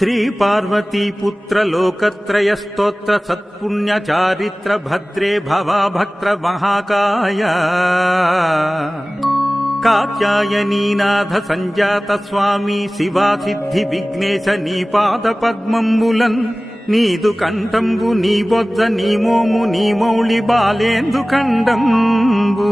శ్రీ పార్వతీపుత్ర లోకత్రయ స్తోత్ర సత్పుణ్య చారిత్ర భద్రే భవాభక్త మహాకాయ కాత్యాయనీనాథ సంజాత స్వామి శివా సిద్ధి విఘ్నేశ నీ పాద పద్మంబులన్ నీదు కంఠంబు నీ బొజ్జ నీ మోము నీ మౌళి బాలేందు కండంబు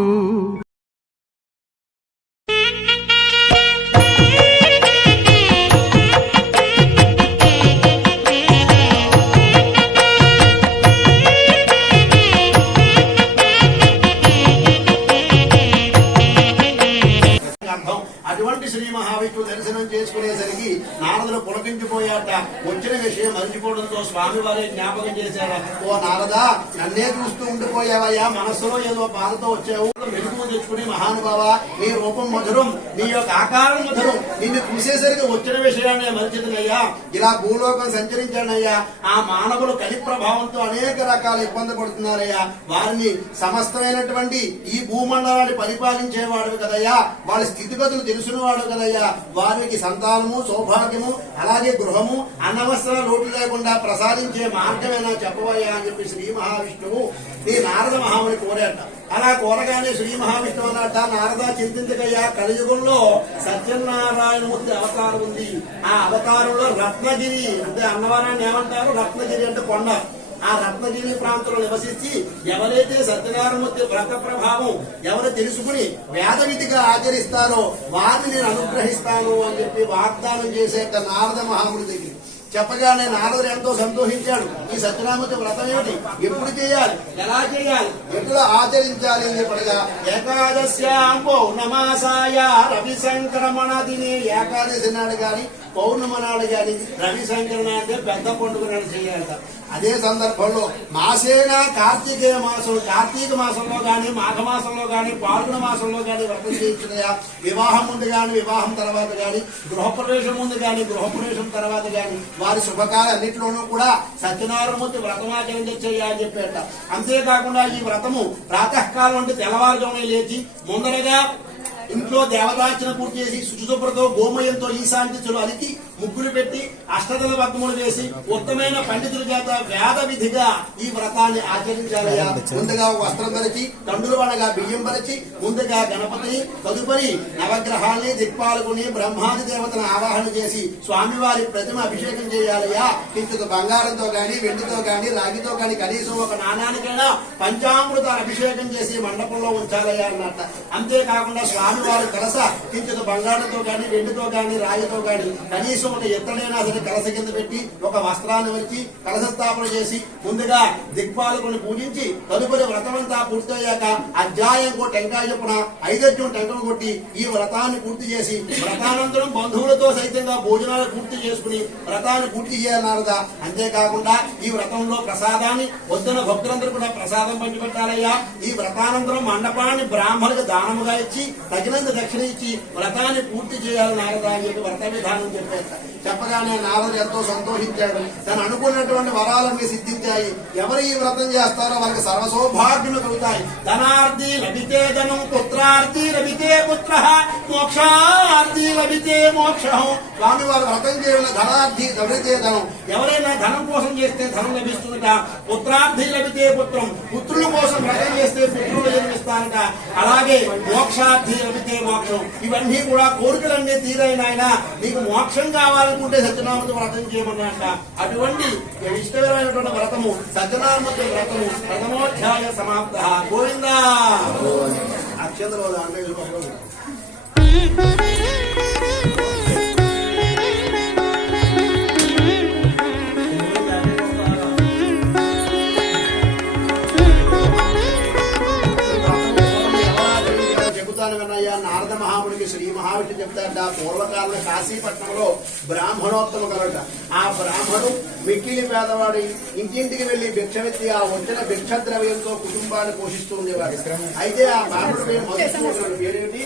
అటువంటి శ్రీ మహావిష్ణువు దర్శనం చేసుకునేసరికి నారదులు పులకించిపోయాట. వచ్చిన విషయం మరిచిపోవడంతో స్వామి వారే జ్ఞాపకం చేశారు. ఓ నారదా, నన్నే చూస్తూ ఉండిపోయావయ్యా, మనస్సులో ఏదో బాధతో వచ్చావు, వెలుగు తెచ్చుకుని మహానుభావ నీ రూపం మధురం, నీ యొక్క ఆకారం మధురం, నిన్ను చూసేసరికి వచ్చిన విషయాన్ని మరిచిదనయ్యా. ఇలా భూలోకం సంచరించానయ్యా. ఆ మానవులు కలి ప్రభావంతో అనేక రకాల ఇబ్బంది పడుతున్నారయ్యా. వారిని సమస్తమైనటువంటి ఈ భూమండలాన్ని పరిపాలించేవాడు కదయ్యా, వాళ్ళ స్థితిగతులు తెలుసుకునేవాడు కదయ్యా. వారికి సంతానము, సౌభాగ్యము, అలాగే గృహము, అన్నవస్త్ర లోటు లేకుండా ప్రసాదించే మార్గమేనా చెప్పవయ్యా అని చెప్పి శ్రీ మహావిష్ణువు ఈ నారద మహాముని కోరాట. అలా కోరగానే శ్రీ మహావిష్ణువు అన్నట్ట, నారద చింతించకయ్యా, కలియుగంలో సత్యనారాయణమూర్తి అవతారం ఉంది. ఆ అవతారంలో రత్నగిరి అంటే అన్నవరాన్ని ఏమంటారు, రత్నగిరి అంటే కొండ. ఆ రత్నగిరి ప్రాంతంలో నివసించి ఎవరైతే సత్యనారాయణమూర్తి వ్రత ప్రభావం ఎవరు తెలుసుకుని వేద విధిగా ఆచరిస్తారో వారిని నేను అనుగ్రహిస్తాను అని చెప్పి వాగ్దానం చేసేట నారద మహాముని దగ్గర చెప్పగానే నారదుడు ఎంతో సంతోషించాడు. ఈ సత్యనారాయణమూర్తి వ్రతం ఏమిటి, ఎప్పుడు చేయాలి, ఎలా చేయాలి, ఎట్లా ఆచరించాలి అని చెప్పగా ఏకాదశ్యాం పౌర్ణమాసాయ రవి సంక్రమణ దినే, ఏకాదశి నాడు గాని పౌర్ణమి నాడు గాని రవి సంక్రమణ అంటే పెద్ద పండుగ నాడు చేయాలట. అదే సందర్భంలో మాసేన కార్తీకేయ మాసం, కార్తీక మాసంలో గాని మాఘ మాసంలో గాని పాల్గొన మాసంలో గాని వ్రతం చేయించున్నాయా. వివాహం ముందు గాని వివాహం తర్వాత గాని, గృహప్రవేశం ముందు గాని గృహప్రవేశం తర్వాత గాని వారి శుభకార్య అన్నింటిలోనూ కూడా సత్యనారాయణమూర్తి వ్రతమాచరణ చేయాలని చెప్పేట. అంతేకాకుండా ఈ వ్రతము ప్రాతకాలం అంటే తెల్లవారుజామునే లేచి ముందరగా ఇంట్లో దేవతార్చన పూర్తి చేసి శుచిశుభ్రతో గోమయంతో ఈశాంతిచులు అలికి ముగ్గులు పెట్టి అష్టదళ వర్గములు వేసి ఉత్తమైన పండితుల చేత వేద విధిగా ఈ వ్రతాన్ని ఆచరించాలయ్యా. ముందుగా వస్త్రం పరిచి, తండ్రులు అనగా బియ్యం పరిచి, ముందుగా గణపతిని, తదుపరి నవగ్రహాన్ని దిక్పాలకుని బ్రహ్మాది దేవతను ఆవాహన చేసి స్వామివారి ప్రతిమ అభిషేకం చేయాలయ్యా. కింద బంగారంతో గాని వెండితో గాని రాగితో గాని కనీసం ఒక నాణానికైనా పంచామృత అభిషేకం చేసి మండపంలో ఉంచాలయ్యా అన్నట్ట. అంతేకాకుండా స్వామి వారి కలస కించిత బంగారంతో గాని వెండితో గాని రాయితో గాని కనీసం ఒక ఎత్తడైనా సరే కలస కింద పెట్టి ఒక వస్త్రాన్ని వచ్చి కలస స్థాపన చేసి ముందుగా దిక్పాలకుని పూజించి తదుపరి వ్రతమంతా పూర్తయ్యాక అధ్యాయంకో టెంకాయ చొప్పున 5 టెంకలు కొట్టి ఈ వ్రతాన్ని పూర్తి చేసి వ్రతానంతరం బంధువులతో సైతంగా భోజనాలు పూర్తి చేసుకుని వ్రతాన్ని పూర్తి చేయాలన్నారదా. అంతేకాకుండా ఈ వ్రతంలో ప్రసాదాన్ని వద్దున భక్తులందరూ కూడా ప్రసాదం పంచిపెట్టాలయ్యా. ఈ వ్రతానంతరం మండపాన్ని బ్రాహ్మణులకు దానముగా ఇచ్చి తగినంత దక్షిణ ఇచ్చి వ్రతాన్ని పూర్తి చేయాలి నారదా అని చెప్పి వ్రత విధానం చెప్పగానే నారదుడు ఎంతో సంతోషించాడు. తను అనుకున్నటువంటి వరాలన్నీ సిద్ధించాయి. ఎవరు ఈ వ్రతం చేస్తారో వారికి సర్వసౌభాగ్యములు కలుగుతాయి. ధనార్థి లభితే ధనం, పుత్రార్థి లభితే పుత్ర, మోక్షార్థి లభితే మోక్షం. స్వామి వారు వ్రతం చేయడం ధనార్థి లభితే ధనం, ఎవరైనా ధనం కోసం చేస్తే ధనం లభిస్తుందట. పుత్రార్థి లభితే పుత్రం, పుత్రుల కోసం వ్రతం చేస్తే పుత్రులు జన్మిస్తారట. అలాగే మోక్షార్థి లభితే మోక్షం. ఇవన్నీ కూడా కోరికలన్నీ తీరైన ఆయన నీకు మోక్షం కావాలనుకుంటే సత్యనారాయణ వ్రతం చేయమన్నట. అటువంటి ఇష్టమైనటువంటి వ్రతము సత్యనారాయణ వ్రతము ప్రథమోధ్యాయ సమాప్త. గోవిందా అక్షంతలో నారద మహామునికి శ్రీ మహావిష్ణు చెప్తాడ. పూర్వకాల కాశీపట్నంలో బ్రాహ్మణోత్తమ కలట. ఆ బ్రాహ్మణుడు మిక్కిలి పేదవాడి ఇంటింటికి వెళ్లి భిక్షమెత్తి ఆ వచ్చిన భిక్ష ద్రవ్యంతో కుటుంబాన్ని పోషిస్తూ ఉండేవాడు. అయితే ఆ బ్రాహ్మణుడు పేరేంటి,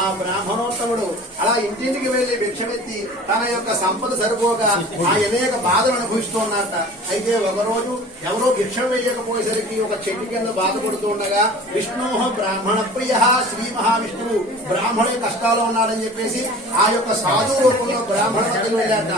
ఆ బ్రాహ్మణోత్తముడు అలా ఇంటింటికి వెళ్లి భిక్షమెత్తి తన యొక్క సంపద సరిపోగా ఆ అనేక బాధలు అనుభవిస్తూ ఉన్నట్ట. అయితే ఒకరోజు ఎవరో భిక్ష వేయకపోయేసరికి ఒక చెట్టు కింద బాధపడుతూ ఉండగా విష్ణోహ బ్రాహ్మణ ప్రియ శ్రీ మహావిష్ణువు బ్రాహ్మణుడి కష్టాలు ఉన్నాడని చెప్పేసి ఆ యొక్క సాధు రూపంలో బ్రాహ్మణుడికి వెళ్ళాట.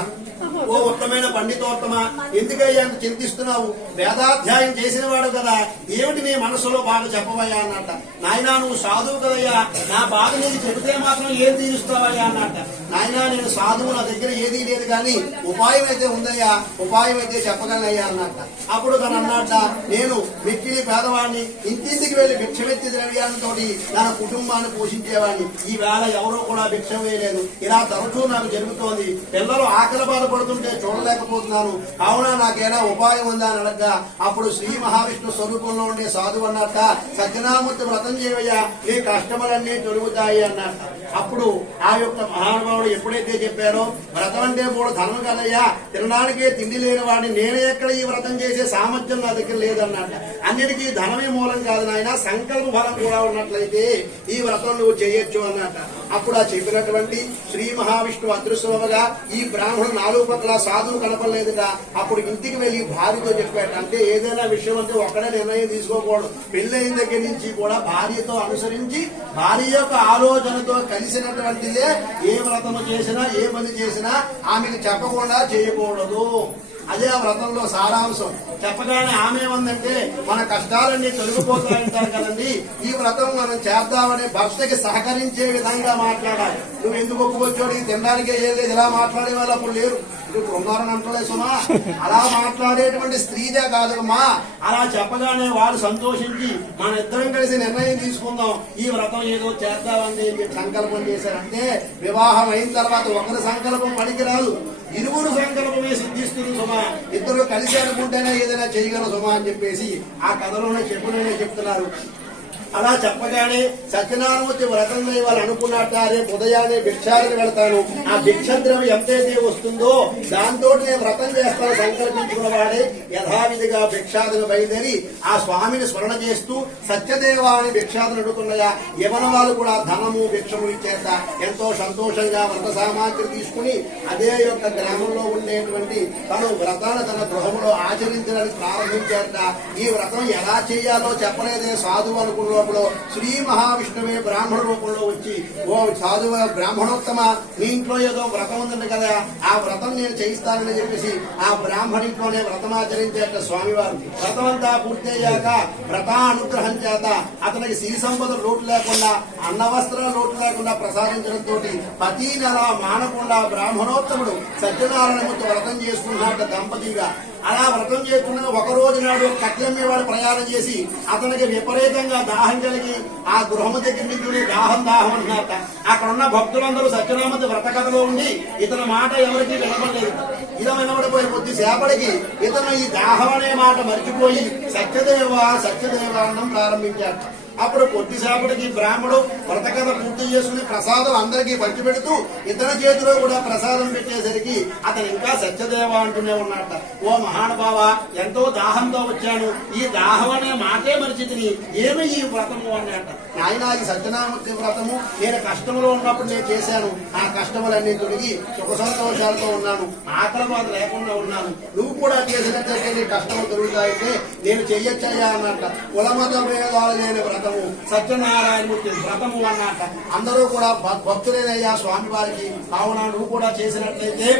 ఓ ఉత్తమైన పండితోత్తమ, ఎందుకయ్యా అంత చింతిస్తున్నావు? వేదాధ్యాయం చేసిన వాడు కదా, ఏమిటి నీ మనసులో బాధ చెప్పవయ్యా అన్నట్ట. నాయనా నువ్వు సాధువు కదయ్యా, నా బాధ నీకు చెబితే మాత్రం ఏం తీరుస్తావయ్యా అన్నట్ట. నాయనా నేను సాధువు, నా దగ్గర ఏదీ లేదు కానీ ఉపాయం అయితే ఉందయ్యా, ఉపాయం అయితే చెప్పగలనయ్యా అన్నట్ట. అప్పుడు తను అన్నట్ట, నేను మిక్కిలి పేదవాడిని, ఇంటింటికి వెళ్లి భిక్షమెత్తి ద్రవ్యాలతో నా కుటుంబాన్ని పోషించేవాడిని. ఈ వేళ ఎవరో కూడా భిక్ష వేయలేదు. ఇలా తరచూ నాకు జరుగుతోంది. పిల్లలు ఆకలి బాధపడుతుంటే చూడలేకపోతున్నాను. కావున నాకేనా ఉపాయం ఉందా అని అడగ్గా అప్పుడు శ్రీ మహావిష్ణు స్వరూపంలో ఉండే సాధువు అన్నట్ట, సత్యనామూర్తి వ్రతం చేయవయ్యా, నీ కష్టములన్నీ తొలుగుతాయి అన్నట్ట. అప్పుడు ఆ యొక్క మహానుభావుడు ఎప్పుడైతే చెప్పారో, వ్రతం అంటే మూడు ధనం కదయ్యా, తినడానికే తిండి లేని వాడిని నేను ఎక్కడ ఈ వ్రతం చేసే సామర్థ్యం నా దగ్గర లేదన్నట్ట. అన్నిటికీ ధనమే మూలం కాదు నాయన, సంకల్ప ఫలం కూడా ఉన్నట్లయితే ఈ వ్రతం నువ్వు చేయొచ్చు అన్నట్ట. అప్పుడు ఆ చెప్పినటువంటి శ్రీ మహావిష్ణువు అదృశ్యమవగా ఈ బ్రాహ్మణుడు 4 పక్కల సాధువు కనపడలేదుగా. అప్పుడు ఇంటికి వెళ్లి భార్యతో చెప్పాడు. అంటే ఏదైనా విషయం అంటే ఒక్కడే నిర్ణయం తీసుకోకూడదు. పెళ్ళైన దగ్గర నుంచి కూడా భార్యతో అనుసరించి భార్య యొక్క ఆలోచనతో కలిసినటువంటిదే ఏ వ్రతము చేసినా ఏ పని చేసినా ఆమెకు చెప్పకుండా చేయకూడదు. అదే ఆ వ్రతంలో సారాంశం. చెప్పగానే ఆమె ఏమందంటే, మన కష్టాలన్నీ తొలగిపోతాయంటారు కదండి, ఈ వ్రతం మనం చేద్దామని భర్తకి సహకరించే విధంగా మాట్లాడాలి. నువ్వు ఎందుకు ఒప్పుకొచ్చాడు, తినడానికే ఏం లేదు, ఇలా మాట్లాడే వాళ్ళు అప్పుడు లేరు. ఇప్పుడు ఉన్నారని అంటలే సుమా, అలా మాట్లాడేటువంటి స్త్రీదే కాదమ్మా. అలా చెప్పగానే వాడు సంతోషించి మన ఇద్దరం కలిసి నిర్ణయం తీసుకుందాం, ఈ వ్రతం ఏదో చేద్దామని సంకల్పం చేశారంటే, వివాహం అయిన తర్వాత ఒకరి సంకల్పం పనికి రాదు, ఇరువురు సంకల్పమే సిద్ధిస్తుంది సుమా. ఇద్దరు కలిసి అనుకుంటేనే ఏదైనా చేయగల సుమా అని చెప్పేసి ఆ కథలోనే చెప్తున్నారు. అలా చెప్పగానే సత్యనారాయణమూర్తి వ్రతం వాళ్ళు అనుకున్నట్ట, రేపు ఉదయాన్నే భిక్షానికి వెళ్తాను, ఆ భిక్ష ద్రవ్యం ఎంతైతే వస్తుందో దాంతో నేను వ్రతం చేస్తాను సంకల్పించుకున్న వాడే యథావిధిగా భిక్షాదులు బయలుదేరి ఆ స్వామిని స్మరణ చేస్తూ సత్యదేవ అని భిక్షాదులు అడుగుతున్నాయా. యవన వాళ్ళు కూడా ధనము భిక్షము ఇచ్చేత ఎంతో సంతోషంగా వ్రత సామాగ్రి తీసుకుని అదే యొక్క గ్రామంలో ఉండేటువంటి తను వ్రతాన్ని తన గృహంలో ఆచరించడానికి ప్రారంభించారట. ఈ వ్రతం ఎలా చేయాలో చెప్పలేదే సాధువు అనుకున్న శ్రీ మహావిష్ణువే బ్రాహ్మణ రూపంలో వచ్చి, ఓ సాధువ బ్రాహ్మణోత్తమ, నీ ఇంట్లో ఏదో వ్రతం ఉందండి కదా, ఆ వ్రతం నేను చేయిస్తానని చెప్పేసి ఆ బ్రాహ్మణింట్లోనే వ్రతమాచరించేట స్వామివారు. వ్రతం అంతా పూర్తయ్యాక వ్రతానుగ్రహం చేత అతనికి సిరి సంపద లోటు లేకుండా, అన్నవస్త్రాల లోటు లేకుండా ప్రసాదించడంతో ప్రతి నెల మానకుండా బ్రాహ్మణోత్తముడు సత్యనారాయణమూర్తి వ్రతం చేసుకున్నట్టు దంపతిగా. అలా వ్రతం చేస్తున్న ఒక రోజు నాడు కట్లమ్మే వాడు ప్రయాణం చేసి అతనికి విపరీతంగా దాహం కలిగి ఆ గృహము దగ్గర నుంచి దాహం అన్నట్ట. అక్కడ ఉన్న భక్తులందరూ సత్యనారాయణమూర్తి వ్రత కథలో ఉండి ఇతని మాట ఎవరికి వినపడలేదు. ఇలా వినబడిపోయి కొద్దిసేపటికి ఇతను ఈ దాహం అనే మాట మర్చిపోయి సత్యదేవ అన్నం ప్రారంభించాడు. అప్పుడు కొద్దిసేపటికి బ్రాహ్మడు వ్రత కథ పూర్తి చేసుకుని ప్రసాదం అందరికీ పంచిపెడుతూ ఇతని చేతిలో కూడా ప్రసాదం పెట్టేసరికి అతను ఇంకా సత్యదేవ అంటూనే ఉన్నట్ట. ఓ మహానుభావ, ఎంతో దాహంతో వచ్చాను, ఈ దాహం అనే మాటే మరిచితిని, ఏమి ఈ వ్రతము అన్నట్ట. నాయన ఈ సత్యనారాయణమూర్తి వ్రతము నేను కష్టంలో ఉన్నప్పుడు నేను చేశాను, ఆ కష్టములన్నీ తొలగి సుఖ సంతోషాలతో ఉన్నాను, ఆకలి బాధ లేకుండా ఉన్నాను, నువ్వు కూడా చేసినట్లయితే నీ కష్టము తొలుగుతాయితే నేను చెయ్యొచ్చయ్యా అన్నట్ట. కులమత భేదాలు లేని వ్రతము సత్యనారాయణమూర్తి వ్రతము అన్నట్ట. అందరూ కూడా భక్తులేనయ్యా స్వామి వారికి. కావున నువ్వు కూడా చేసినట్లయితే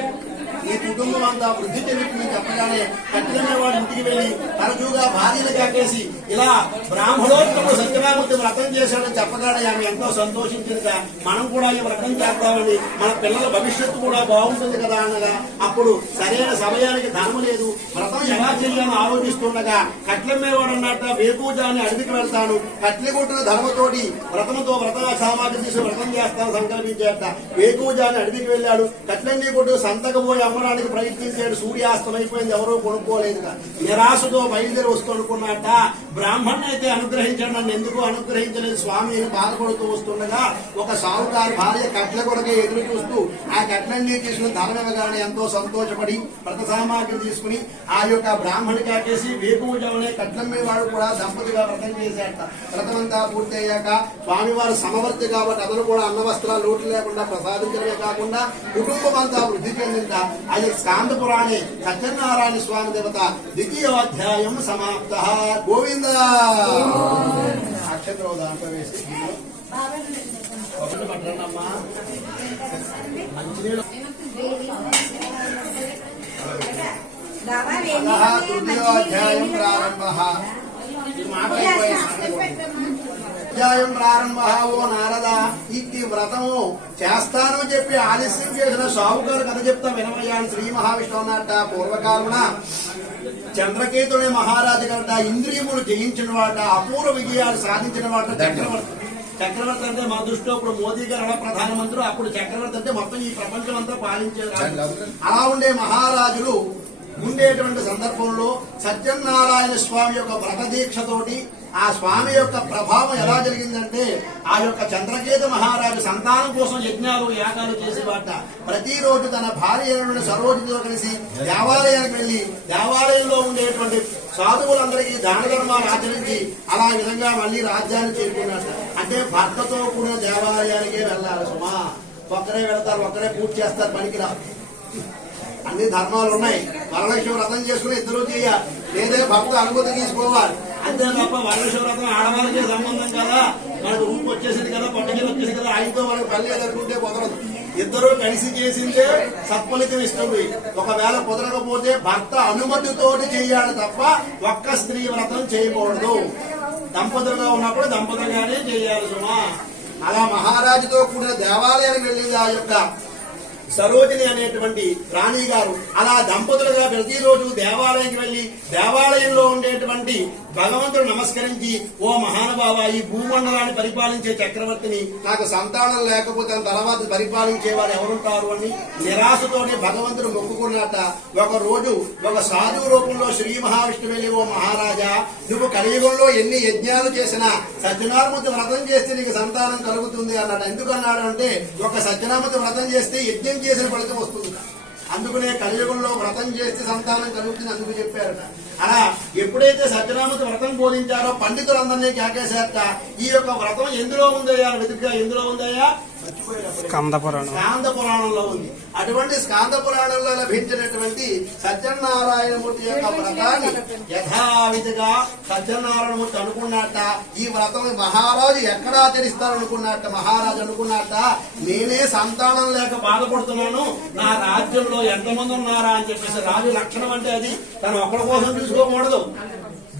ఈ కుటుంబం అంతా వృద్ధి చెందుతుంది చెప్పగానే కట్టిన వాడు ఇంటికి వెళ్లి తరచుగా భార్యను కాకేసి ఇలా బ్రాహ్మణోత్తముడు సత్యనారాయణమూర్తి వ్రతం చేశాడని చెప్పగానే ఆమె ఎంతో సంతోషించిందిగా. మనం కూడా ఈ వ్రతం చేద్దామని, మన పిల్లల భవిష్యత్తు కూడా బాగుంటుంది కదా అనగా అప్పుడు సరైన సమయానికి ధనము లేదు, వ్రతం ఎలా చేయాలని ఆలోచిస్తుండగా కట్లమ్మేవాడు అన్నట్ట వేకూజాన్ని అడవికి వెళ్తాను, కట్లి కొట్టిన ధనముతోటి వ్రతంతో వ్రత సామాగ్రి తీసి వ్రతం చేస్తాను సంకల్పించేట. వేకూజాన్ని అడవికి వెళ్ళాడు, కట్లన్నీ కొట్టు సంతకపోయి అమ్మడానికి ప్రయత్నించాడు. సూర్యాస్తం అయిపోయింది, ఎవరూ కొనుక్కోలేదుగా. నిరాశతో బయలుదేరి వస్తున్నట్ట. బ్రాహ్మణ్ అయితే అనుగ్రహించాడు, నన్ను ఎందుకు అనుగ్రహించలేదు స్వామి అని బాధపడుతూ వస్తుండగా ఒక సావుకారు భార్య కట్ల కొరకే ఎదురు చూస్తూ ఆ కట్లన్నీ తీసుకుని ధనం ఇవ్వగానే ఎంతో సంతోషపడి వ్రత సామాగ్రి తీసుకుని ఆ యొక్క బ్రాహ్మణి కాకేసి వేకువజామునే కట్లమ్మే వాడు కూడా దంపతిగా వ్రతం చేశాట. వ్రతమంతా పూర్తయ్యాక స్వామివారు సమవర్తి కాబట్టి అతను కూడా అన్న వస్త్రాలు లోటు లేకుండా ప్రసాదించడమే కాకుండా కుటుంబం అంతా వృద్ధి చెందింట. అది స్కాంద పురాణి సత్యనారాయణ స్వామి దేవత 2వ అధ్యాయం సమాప్త. గోవింద. అక్షత్రం దాంట్లో వేసి ఒకటి పట్టండమ్మా. మంచినీళ్ళు తృతీయోధ్యాయం ప్రారంభ. అధ్యాయం ప్రారంభ. ఓ నారద, ఈ వ్రతము చేస్తాను చెప్పి ఆలస్యం చేసిన సావుకారు కథ చెప్తా వినమయ్యా. శ్రీ మహావిష్ణువు అన్నట్ట పూర్వకాలమున చంద్రకేతుని మహారాజు గట ఇంద్రియములు జయించిన వాట, అపూర్వ విజయాలు సాధించిన వాట చక్రవర్తి. చక్రవర్తి అంటే మా దృష్టిలో ఇప్పుడు మోదీ గారు ప్రధానమంత్రి, అప్పుడు చక్రవర్తి అంటే మొత్తం ఈ ప్రపంచం అంతా పాలించారు. అలా ఉండే మహారాజులు ఉండేటువంటి సందర్భంలో సత్యనారాయణ స్వామి యొక్క వ్రత దీక్షతోటి ఆ స్వామి యొక్క ప్రభావం ఎలా జరిగిందంటే, ఆ యొక్క చంద్రకేతు మహారాజు సంతానం కోసం యజ్ఞాలు యాగాలు చేసేవాట. ప్రతిరోజు తన భార్య సరోజితో కలిసి దేవాలయానికి వెళ్లి దేవాలయంలో ఉండేటువంటి సాధువులందరికీ దాన ధర్మాలు ఆచరించి అలా విధంగా మళ్ళీ రాజ్యాన్ని చేరుకున్నట్ట. అంటే భర్తతో కూడా దేవాలయానికే వెళ్ళాలి సుమా. ఒక్కరే వెళ్తారు, ఒక్కరే పూజ చేస్తారు, పనికిరాదు. అన్ని ధర్మాలు ఉన్నాయి. వరలక్ష్మి వ్రతం చేసుకుని ఇద్దరు చేయాలి, లేదే భక్త అనుమతి తీసుకోవాలి. అంతే తప్ప వరలక్ష్మి వ్రతం ఆడవాళ్ళకే సంబంధం కదా, మనకు ఊపు వచ్చేసింది కదా, పట్టుదల వచ్చేసింది కదా, ఆయనతో మనకు పని ఎదుర్కొంటే కుదరదు. ఇద్దరు కలిసి చేసిందే సత్ఫలితం ఇస్తుంది. ఒకవేళ కుదరకపోతే భర్త అనుమతితోటి చేయాలి తప్ప ఒక్క స్త్రీ వ్రతం చేయకూడదు. దంపతులుగా ఉన్నప్పుడు దంపతులుగానే చేయాలి సుమా. అలా మహారాజుతో కూడిన దేవాలయానికి వెళ్ళింది ఆ యొక్క సరోజిని అనేటువంటి రాణి గారు. అలా దంపతులుగా ప్రతిరోజు దేవాలయానికి వెళ్లి దేవాలయంలో ఉండేటువంటి భగవంతుడు నమస్కరించి, ఓ మహానుభావ, ఈ భూమండలాన్ని పరిపాలించే చక్రవర్తిని నాకు సంతానం లేకపోతే తర్వాత పరిపాలించే వారు ఎవరుంటారు అని నిరాశతోటి భగవంతుడు మొక్కుకున్నట్ట. ఒక రోజు ఒక సాధువు రూపంలో శ్రీ మహావిష్ణువు వెళ్ళి, ఓ మహారాజా, నువ్వు కలియుగంలో ఎన్ని యజ్ఞాలు చేసినా సత్యనారాయణమూర్తి వ్రతం చేస్తే నీకు సంతానం కలుగుతుంది అన్నాడు. ఎందుకన్నాడు అంటే, ఒక సత్యనారాయణమూర్తి వ్రతం చేస్తే యజ్ఞం చేసిన ఫలితం వస్తుంది. అందుకనే కలియుగంలో వ్రతం చేస్తే సంతానం కలుగుతుంది అందుకు చెప్పారట. అలా ఎప్పుడైతే సత్యనారాయణమూర్తి వ్రతం బోధించారో పండితులందరినీ కేకేశారట. ఈ యొక్క వ్రతం ఎందులో ఉందయ్యా వెతుకుగా, ఎందులో ఉందయ్యా? స్కాంద పురాణంలో ఉంది. అటువంటి స్కాంద పురాణంలో లభించినటువంటి సత్యనారాయణమూర్తి యొక్క వ్రతాన్ని యథావిధిగా సత్యనారాయణమూర్తి అనుకున్నట్ట. ఈ వ్రతం మహారాజు ఎక్కడ ఆచరిస్తారనుకున్నట్ట. మహారాజు అనుకున్నట్ట, నేనే సంతానం లేక బాధపడుతున్నాను, నా రాజ్యంలో ఎంతమంది ఉన్నారా అని చెప్పేసి. రాజు లక్షణం అంటే అది, తను ఒక్కడి కోసం చూసుకోకూడదు.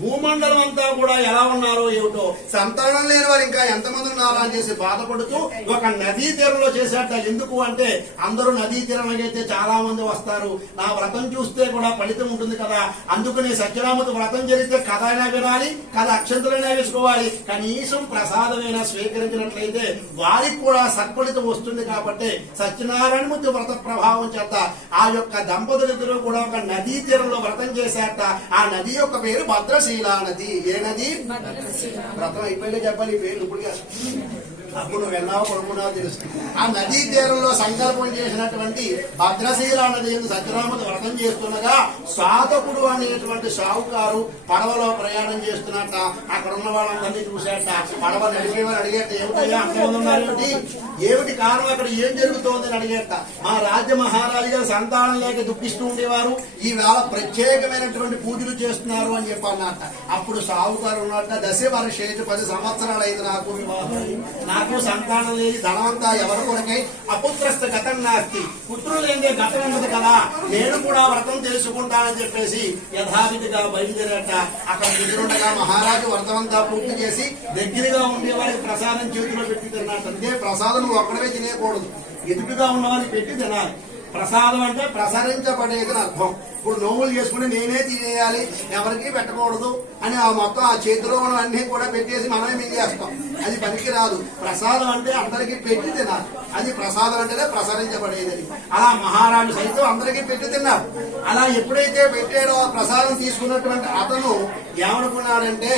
భూమండలం అంతా కూడా ఎలా ఉన్నారో ఏమిటో, సంతానం లేని వారు ఇంకా ఎంతమంది ఉన్నారా అని చేసి బాధపడుతూ ఒక నదీ తీరంలో చేశాట. ఎందుకు అంటే, అందరూ నదీ తీరంలో అయితే చాలా మంది వస్తారు, నా వ్రతం చూస్తే కూడా ఫలితం ఉంటుంది కదా. అందుకని సత్యనారాయణమూర్తి వ్రతం జరిగితే కథ అయినా వినాలి, కథ అక్షంతలైనా వేసుకోవాలి, కనీసం ప్రసాదమైనా స్వీకరించినట్లయితే వారికి కూడా సత్ఫలితం వస్తుంది. కాబట్టి సత్యనారాయణమూర్తి వ్రత ప్రభావం చేత ఆ యొక్క దంపతులిద్దరూ కూడా ఒక నదీ తీరంలో వ్రతం చేశాట. ఆ నది యొక్క పేరు భద్రశీలా నది. ఏ నది? వ్రతం అయిపోయిందే చెప్పాలి ఈ పేరు ఇప్పుడు. అప్పుడు నువ్వు వెళ్ళావు కొనుక్కున్నావు తెలుస్తుంది. ఆ నదీ తీరంలో సంకల్పం చేసినటువంటి భద్రశీలా నది ఎందు సత్యనారాయణమూర్తి వ్రతం చేస్తుండగా సాధకుడు అనేటువంటి సావుకారు పడవలో ప్రయాణం చేస్తున్నట్ట. అక్కడ ఉన్న వాళ్ళందరినీ చూశాట. పడవ నడిపేవారు అడిగేట, ఏమిటయ్యా అంతమంది ఉన్నారేమిటి, ఏమిటి కారణం, అక్కడ ఏం జరుగుతోంది అని అడిగేట. మా రాజ్య మహారాజు గారు సంతానం లేక దుఃఖిస్తూ ఉండేవారు, ఈవేళ ప్రత్యేకమైనటువంటి పూజలు చేస్తున్నారు అని చెప్పన్నట్ట. అప్పుడు సావుకారు ఉన్నట్ట, 10 వర్షేషు 10 సంవత్సరాలు అయింది నాకు వివాహం, నాకు సంతానం లేని, ధనవంతా ఎవరి కొరకై, అపుత్రస్థ గతం నాస్తి, పుత్రులు లేదే గతం ఉన్నది కదా, నేను కూడా వ్రతం తెలుసుకుంటానని చెప్పేసి యథావిధిగా బయలుదేరట. అక్కడ ఎదురుండగా మహారాజు వ్రతమంతా పూర్తి చేసి దగ్గరగా ఉండే వారికి ప్రసాదం చేతిలో పెట్టి తిన్నట్టు. అంతే, ప్రసాదం నువ్వు ఒక్కడే తినేయకూడదు, ఎదురుగా ఉన్న వారికి పెట్టి తినాలి. ప్రసాదం అంటే ప్రసరించబడేది అర్థం. ఇప్పుడు నోములు చేసుకుని నేనే తినేయాలి, ఎవరికి పెట్టకూడదు అని ఆ మొత్తం ఆ చేతిలో ఉన్న అన్ని కూడా పెట్టేసి మనమే మింగేస్తాం, అది పనికి రాదు. ప్రసాదం అంటే అందరికీ పెట్టి తినాలి, అది ప్రసాదం అంటేనే ప్రసరించబడేది. అలా మహారాజు సైతం అందరికీ పెట్టి తిన్నారు. అలా ఎప్పుడైతే పెట్టాడో ఆ ప్రసాదం తీసుకున్నటువంటి అతను ఏమనుకున్నాడంటే,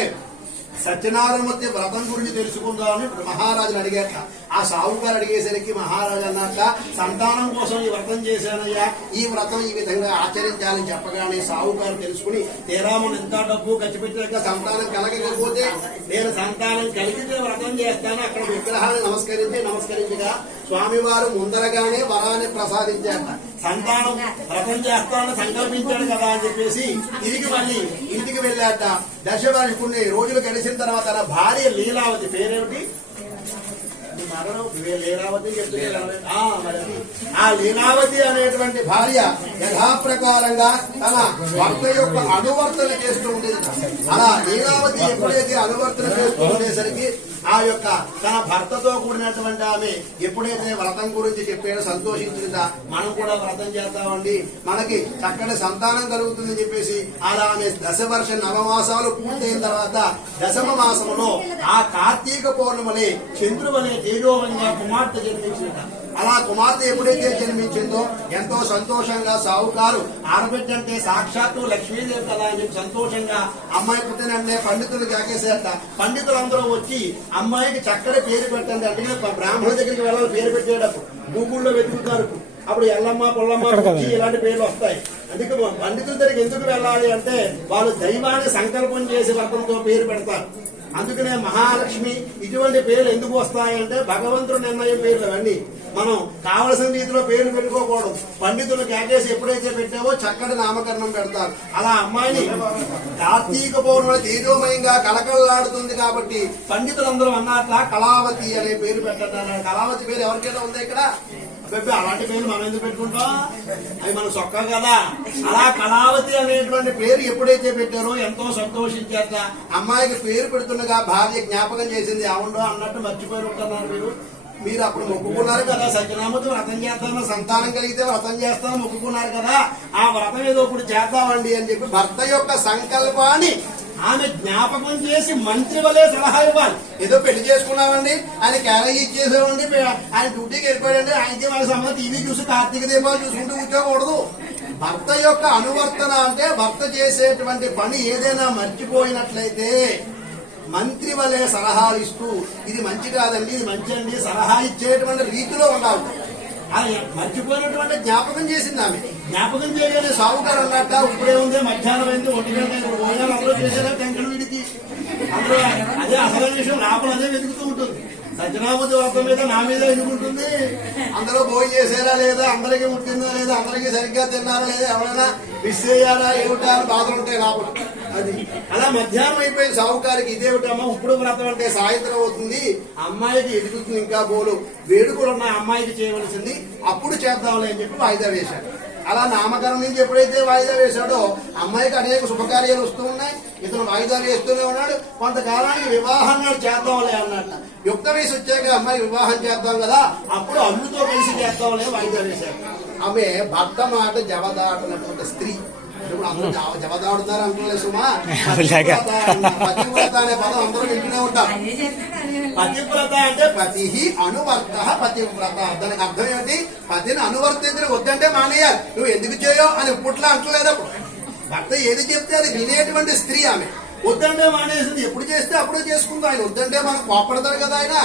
సత్యనారాయణమూర్తి వ్రతం గురించి తెలుసుకుందామని మహారాజుని అడిగాక. ఆ సావుకారు అడిగేసరికి మహారాజు అన్నాక, సంతానం కోసం ఈ వ్రతం చేశానయ్యా, ఈ వ్రతం ఈ విధంగా ఆచరించాలని చెప్పగానే సావుకారు తెలుసుకుని, తీరామని ఎంత డబ్బు ఖర్చు పెట్టాక సంతానం కలగకపోతే నేను సంతానం కలిగితే వ్రతం చేస్తాను. అక్కడ విగ్రహాన్ని నమస్కరించగా స్వామివారు ముందరగానే వరాన్ని ప్రసాదించాట. సంతానం వ్రతం చేస్తానని సంకల్పించాడు కదా అని చెప్పేసి తిరిగి మళ్ళీ ఇంటికి వెళ్ళాట. దశవారి కొన్ని రోజులు గడిచిన తర్వాత భార్య లీలావతి, పేరేమిటి? లీలావతి చెప్తుంది. ఆ లీలావతి అనేటువంటి భార్య యథాప్రకారంగా తన భర్త యొక్క అనువర్తన చేస్తూ ఉండేది. అలా లీలావతి ఎప్పుడైతే అనువర్తన చేస్తూ ఉండేసరికి ఆ యొక్క తన భర్తతో కూడినటువంటి ఆమె ఎప్పుడైతే వ్రతం గురించి చెప్పాడో సంతోషించిందా, మనం కూడా వ్రతం చేద్దామండి, మనకి చక్కటి సంతానం కలుగుతుందని చెప్పేసి అలా ఆమె దశవర్ష నవమాసాలు పూర్తయిన తర్వాత దశమ మాసంలో ఆ కార్తీక పౌర్ణమని చంద్రుడు అనే తేజోవంగా కుమార్తె జన్మించింది. అలా కుమార్తె ఎప్పుడైతే జన్మించిందో ఎంతో సంతోషంగా సావుకారు ఆడబిడ్డంటే సాక్షాత్తు లక్ష్మీదేవి కదా అని చెప్పి సంతోషంగా అమ్మాయి పుట్టినంటే పండితులు కాకేసేట. పండితులందరూ వచ్చి అమ్మాయికి చక్కటి పేరు పెట్టండి అంటే బ్రాహ్మణ దగ్గరికి వెళ్ళాలి. పేరు పెట్టేటప్పుడు గూగుల్లో వెతుకుతారు. అప్పుడు ఎల్లమ్మ పొల్లమ్మ కుచ్చి ఇలాంటి పేర్లు వస్తాయి. అందుకే పండితుల దగ్గరికి ఎందుకు వెళ్ళాలి అంటే వాళ్ళు దైవాన్ని సంకల్పం చేసి వ్రతంతో పేరు పెడతారు. అందుకనే మహాలక్ష్మి ఇటువంటి పేర్లు ఎందుకు వస్తాయంటే భగవంతుడు నిర్ణయం పేర్లు అవన్నీ. మనం కావలసిన రీతిలో పేర్లు పెట్టుకోకూడదు. పండితులు కేకేసి ఎప్పుడైతే పెట్టావో చక్కటి నామకరణం పెడతారు. అలా అమ్మాయిని కార్తీక పౌర్ణమి తేజోమయంగా కలకలలాడుతుంది కాబట్టి పండితులందరూ అన్నట్ల కళావతి అనే పేరు పెట్టారు. కళావతి పేరు ఎవరికైనా ఉందా ఇక్కడ? అలాంటి పేరు మనం ఎందుకు పెట్టుకుంటాం? అవి మనం చొక్కా కదా. అలా కళావతి అనేటువంటి పేరు ఎప్పుడైతే పెట్టారో ఎంతో సంతోషించాక అమ్మాయికి పేరు పెడుతుండగా భార్య జ్ఞాపకం చేసింది. అవునో అన్నట్టు మర్చిపోయి ఉంటున్నారు మీరు అప్పుడు మొక్కుకున్నారు కదా, సత్యనామతో వ్రతం చేస్తాను, సంతానం కలిగితే వ్రతం చేస్తాను మొక్కుకున్నారు కదా, ఆ వ్రతం ఏదో ఇప్పుడు చేద్దామండి అని చెప్పి భర్త యొక్క సంకల్పాన్ని ఆమె జ్ఞాపకం చేసి మంత్రి వలే సలహా ఇవ్వాలి. ఏదో పెళ్లి చేసుకున్నామండి, ఆయన క్యారేజ్ ఇచ్చేసామండి, ఆయన డ్యూటీకి వెళ్ళిపోయాడండి, ఆయనకి వాళ్ళ సంబంధం టీవీ చూసి కార్తీక దీపాలు చూసుకుంటూ కూర్చోకూడదు. భర్త యొక్క అనువర్తన అంటే భర్త చేసేటువంటి పని ఏదైనా మర్చిపోయినట్లయితే మంత్రి వలె సలహాలు ఇస్తూ ఇది మంచి కాదండి, ఇది మంచి అండి సలహా ఇచ్చేటువంటి రీతిలో ఉండాలి. మర్చిపోయినటువంటి జ్ఞాపకం చేసింది ఆమె. జ్ఞాపకం చేయగానే సావుకారు అన్నట్ట ఇప్పుడే ఉంది మధ్యాహ్నం అయింది 1 గంట భోజనాలు అందరూ చేశారా టెన్షన్ వీడికి అందరూ అదే అసలు విషయం లోపల అదే వెతుకుతూ ఉంటుంది. సత్యనామూర్తి వ్రతం మీద నా మీద ఎన్నుకుంటుంది. అందరూ భోజనం చేశారా లేదా, అందరికీ ముట్టిందా లేదా, అందరికీ సరిగ్గా తిన్నారా లేదా, ఎవరైనా మిస్ అయ్యారా ఏమిటా అని బాధలు ఉంటాయి లోపల. అది అలా మధ్యాహ్నం అయిపోయిన సావుకారికి ఇదేమిటమ్మా ఇప్పుడు వ్రతం అంటే సాయంత్రం అవుతుంది, అమ్మాయికి ఎదుగుతుంది, ఇంకా బోలు వేడుకలు ఉన్నాయి అమ్మాయికి చేయవలసింది, అప్పుడు చేద్దాంలే అని చెప్పి వాయిదా వేశాడు. అలా నామకరణం నుంచి ఎప్పుడైతే వాయిదా వేశాడో అమ్మాయికి అనేక శుభకార్యాలు వస్తూ ఉన్నాయి. ఇతను వాయిదా వేస్తూనే ఉన్నాడు. కొంతకాలానికి వివాహం చేద్దాంలే అన్నట్టు యుక్త వయసు వచ్చాక అమ్మాయి వివాహం చేద్దాం కదా, అప్పుడు అల్లుతో కలిసి చేద్దాంలే వాయిదా వేశాడు. ఆమె భర్త మాట జవదాటనటువంటి స్త్రీ. ఇప్పుడు అందరూ జవదాడుతున్నారు అనుకోలేదు సుమా. పతివ్రత అనే పదం అందరూ వింటూనే ఉంటాం. పతివ్రత అంటే పతి అనువర్త పతివ్రత. దానికి అర్థం ఏమిటి? పతిని అనువర్తించిన వద్దంటే మానేయాలి. నువ్వు ఎందుకు చేయో అని ఇప్పట్లో అంటలేదు. భర్త ఏది చెప్తే అది వినేటువంటి స్త్రీ ఆమె. వద్దంటే మానేసింది. ఎప్పుడు చేస్తే అప్పుడే చేసుకుందాం. ఆయన వద్దంటే మనం కోపడతారు కదా ఆయన.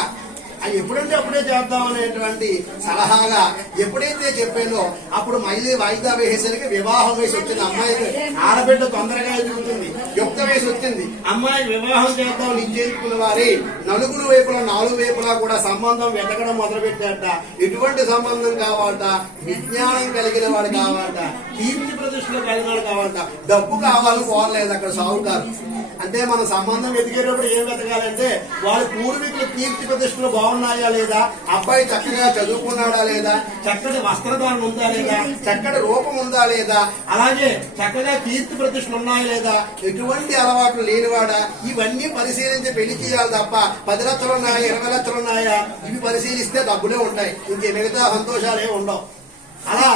అది ఎప్పుడంటే అప్పుడే చేద్దాం అనేటువంటి సలహాగా ఎప్పుడైతే చెప్పానో అప్పుడు మళ్ళీ వాయిదా వేసేసరికి వివాహం వయసు వచ్చింది. అమ్మాయికి ఆడబిడ్డ తొందరగా ఎదుగుతుంది, యుక్త వయసు వచ్చింది. అమ్మాయి వివాహం చేద్దాం నిశ్చయించుకున్న వారి నలుగురు వైపులా 4 వైపులా కూడా సంబంధం వెతకడం మొదలు పెట్టాట. ఎటువంటి సంబంధం కావాలట? విజ్ఞానం కలిగిన వాడు కావాలట, కీర్తి ప్రతిష్టలు కలిగిన వాడు కావాలట, డబ్బు కావాలి పోలేదు అక్కడ సావుకారు. అంటే మన సంబంధం వెతికేటప్పుడు ఏం వెతకాలంటే వాళ్ళ పూర్వీకుల కీర్తి ప్రతిష్టలు బాగున్నాయా లేదా, అబ్బాయి చక్కగా చదువుకున్నాడా లేదా, చక్కటి వస్త్రధారణ ఉందా లేదా, చక్కటి రూపం ఉందా లేదా, అలాగే చక్కగా కీర్తి ప్రతిష్టలు ఉన్నాయా లేదా, ఎటువంటి అలవాట్లు లేనివాడా, ఇవన్నీ పరిశీలించి పెళ్లి చేయాలి తప్ప 10 లక్షలు ఉన్నాయా 20 లక్షలు ఉన్నాయా ఇవి పరిశీలిస్తే డబ్బులే ఉంటాయి, ఇంకే మిగతా సంతోషాలే ఉండవు. అలా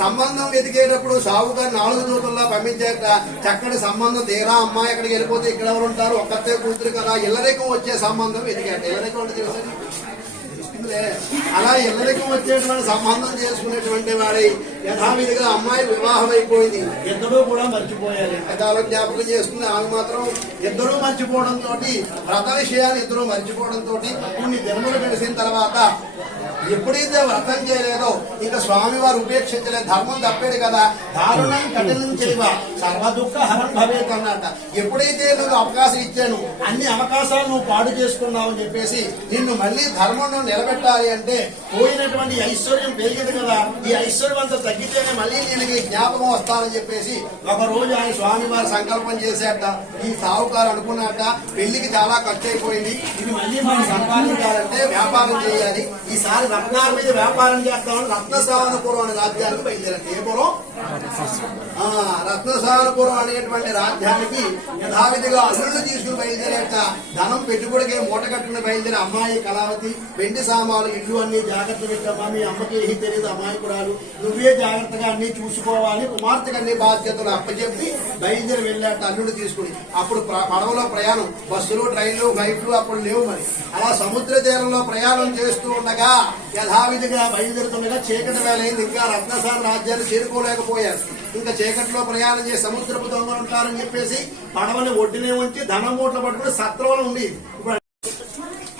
సంబంధం వెతికేటప్పుడు సావుగారు 4 దూతల్లో పంపించాక చక్కటి సంబంధం తీరా అమ్మాయి ఎక్కడికి వెళ్ళిపోతే ఇక్కడ ఎవరు ఉంటారు, ఒక్కతే కూతురు కదా, ఇళ్ళరేకం వచ్చే సంబంధం వెతికాట. ఇళ్ళరేకం అంటే తెలుసండి, అలా ఇళ్ళరేకం వచ్చేటువంటి సంబంధం చేసుకునేటువంటి వాడి యథావిధిగా అమ్మాయి వివాహం అయిపోయింది. ఇద్దరూ కూడా మర్చిపోయారు. పెదాలు జ్ఞాపకం చేసుకుని ఆమె మాత్రం ఇద్దరూ మర్చిపోవడంతో వ్రత విషయాన్ని ఇద్దరూ మర్చిపోవడంతో కొన్ని దినములు గడిచిన తర్వాత ఎప్పుడైతే వ్రతం చేయలేదో ఇంకా స్వామి వారు ఉపేక్షించలేదు, ధర్మం తప్పాడు కదా, దారుణం కఠినం చేయవ సర్వ దుఃఖ హరం భవేత్ అన్నట. ఎప్పుడైతే నువ్వు అవకాశం ఇచ్చాను అన్ని అవకాశాలు నువ్వు పాడు చేసుకున్నావు అని చెప్పేసి నిన్ను మళ్ళీ ధర్మం నిలబెట్టాలి అంటే పోయినటువంటి ఐశ్వర్యం పెరిగింది కదా, ఈ ఐశ్వర్యం అంతా తగ్గితేనే మళ్ళీ నేను జ్ఞాపకం వస్తానని చెప్పేసి ఒక రోజు ఆయన స్వామి వారు సంకల్పం చేసేట. ఈ సావుకారు అనుకున్నట్ట పెళ్లికి చాలా ఖర్చు అయిపోయింది, ఇది మళ్ళీ మనం సంపాదించాలంటే వ్యాపారం చేయాలి, ఈసారి రత్నాల మీద వ్యాపారం చేస్తామని రత్నసావనపురం అనే రాజ్యానికి బయలుదేరండి. ఏ పురం? రత్నసావనపురం అనేటువంటి రాజ్యానికి యథావిధిగా అల్లుళ్ళు తీసుకుని బయలుదేరేట. ధనం పెట్టుబడికి మూట కట్టుకుని బయలుదేరి అమ్మాయి కళావతి వెండి సామాన్లు ఇల్లు అన్ని జాగ్రత్త పెట్టమ్మా, మీ అమ్మకి ఏమీ తెలియదు అమాయకురాలు, నువ్వే జాగ్రత్తగా అన్ని చూసుకోవాలి, కుమార్తెకి అన్ని బాధ్యతలు అప్పచెప్పి బయలుదేరి వెళ్ళాట అల్లుడు తీసుకుని. అప్పుడు పడవలో ప్రయాణం, బస్సులు ట్రైన్లు ఫ్లైట్లు అప్పుడు లేవు. మరి అలా సముద్ర తీరంలో ప్రయాణం చేస్తూ ఉండగా యథావిధిగా బయలుదేరుతుండగా చీకటి వేలైంది, ఇంకా రత్నసార రాజ్యాన్ని చేరుకోలేకపోయారు. ఇంకా చీకట్లో ప్రయాణం చేసి సముద్రపు దొంగలు ఉంటారని చెప్పేసి పడవని ఒడ్డునే ఉంచి ధనం మూటలు పట్టుకుని సత్రంలో ఉండేది.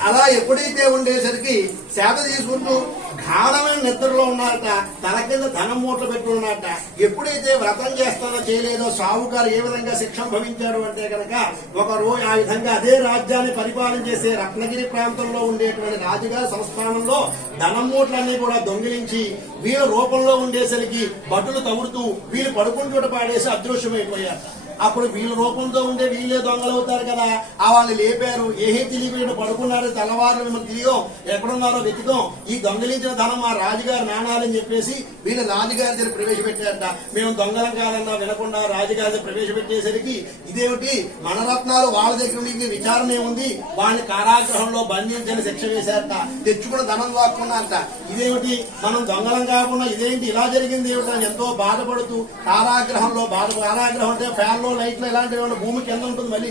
అలా ఎప్పుడైతే ఉండేసరికి సేద తీసుకుంటూ గాఢమైన నిద్రలో ఉన్నారట, తల కింద ధనం మూటలు పెట్టి ఉన్నారట. ఎప్పుడైతే వ్రతం చేస్తానో చేయలేదో సావుకారు ఏ విధంగా శిక్ష భవించాడు అంటే కనుక ఒక రోజు ఆ విధంగా అదే రాజ్యాన్ని పరిపాలన రత్నగిరి ప్రాంతంలో ఉండేటువంటి రాజుగారి సంస్థానంలో ధనం మూటలన్నీ కూడా దొంగిలించి వీళ్ళ రూపంలో ఉండేసరికి భటులు తగుడుతూ వీళ్ళు పడుకుంటూ పాడేసి అదృశ్యమైపోయారు. అప్పుడు వీళ్ళ రూపంతో ఉండే వీళ్ళే దొంగలవుతారు కదా, ఆ వాళ్ళు లేపారు. ఏహే తెలియదు పడుకున్నారు, తెల్లవారు మిమ్మల్ని తెలియం, ఎక్కడున్నారో వెతుకుతాం, ఈ దొంగలించిన ధనం మా రాజుగారి నాణాలని చెప్పేసి వీళ్ళు రాజుగారి దగ్గర ప్రవేశపెట్టారట. మేము దొంగలం కాదన్నా వినకుండా రాజుగారి దగ్గర ప్రవేశపెట్టేసరికి ఇదేమిటి మన రత్నాలు వాళ్ళ దగ్గర మీకు విచారణ ఏముంది, వాళ్ళని కారాగృహంలో బంధించని శిక్ష వేశారట. తెచ్చుకున్న ధనం లాక్కున్నారట. ఇదేమిటి మనం దొంగలం కాకుండా ఇదేంటి ఇలా జరిగింది ఏమిటని ఎంతో బాధపడుతూ కారాగృహంలో కారాగృహం అంటే ఫ్యాన్లో లైట్లు ఇలాంటివి భూమి కింద ఉంటుంది, మళ్ళీ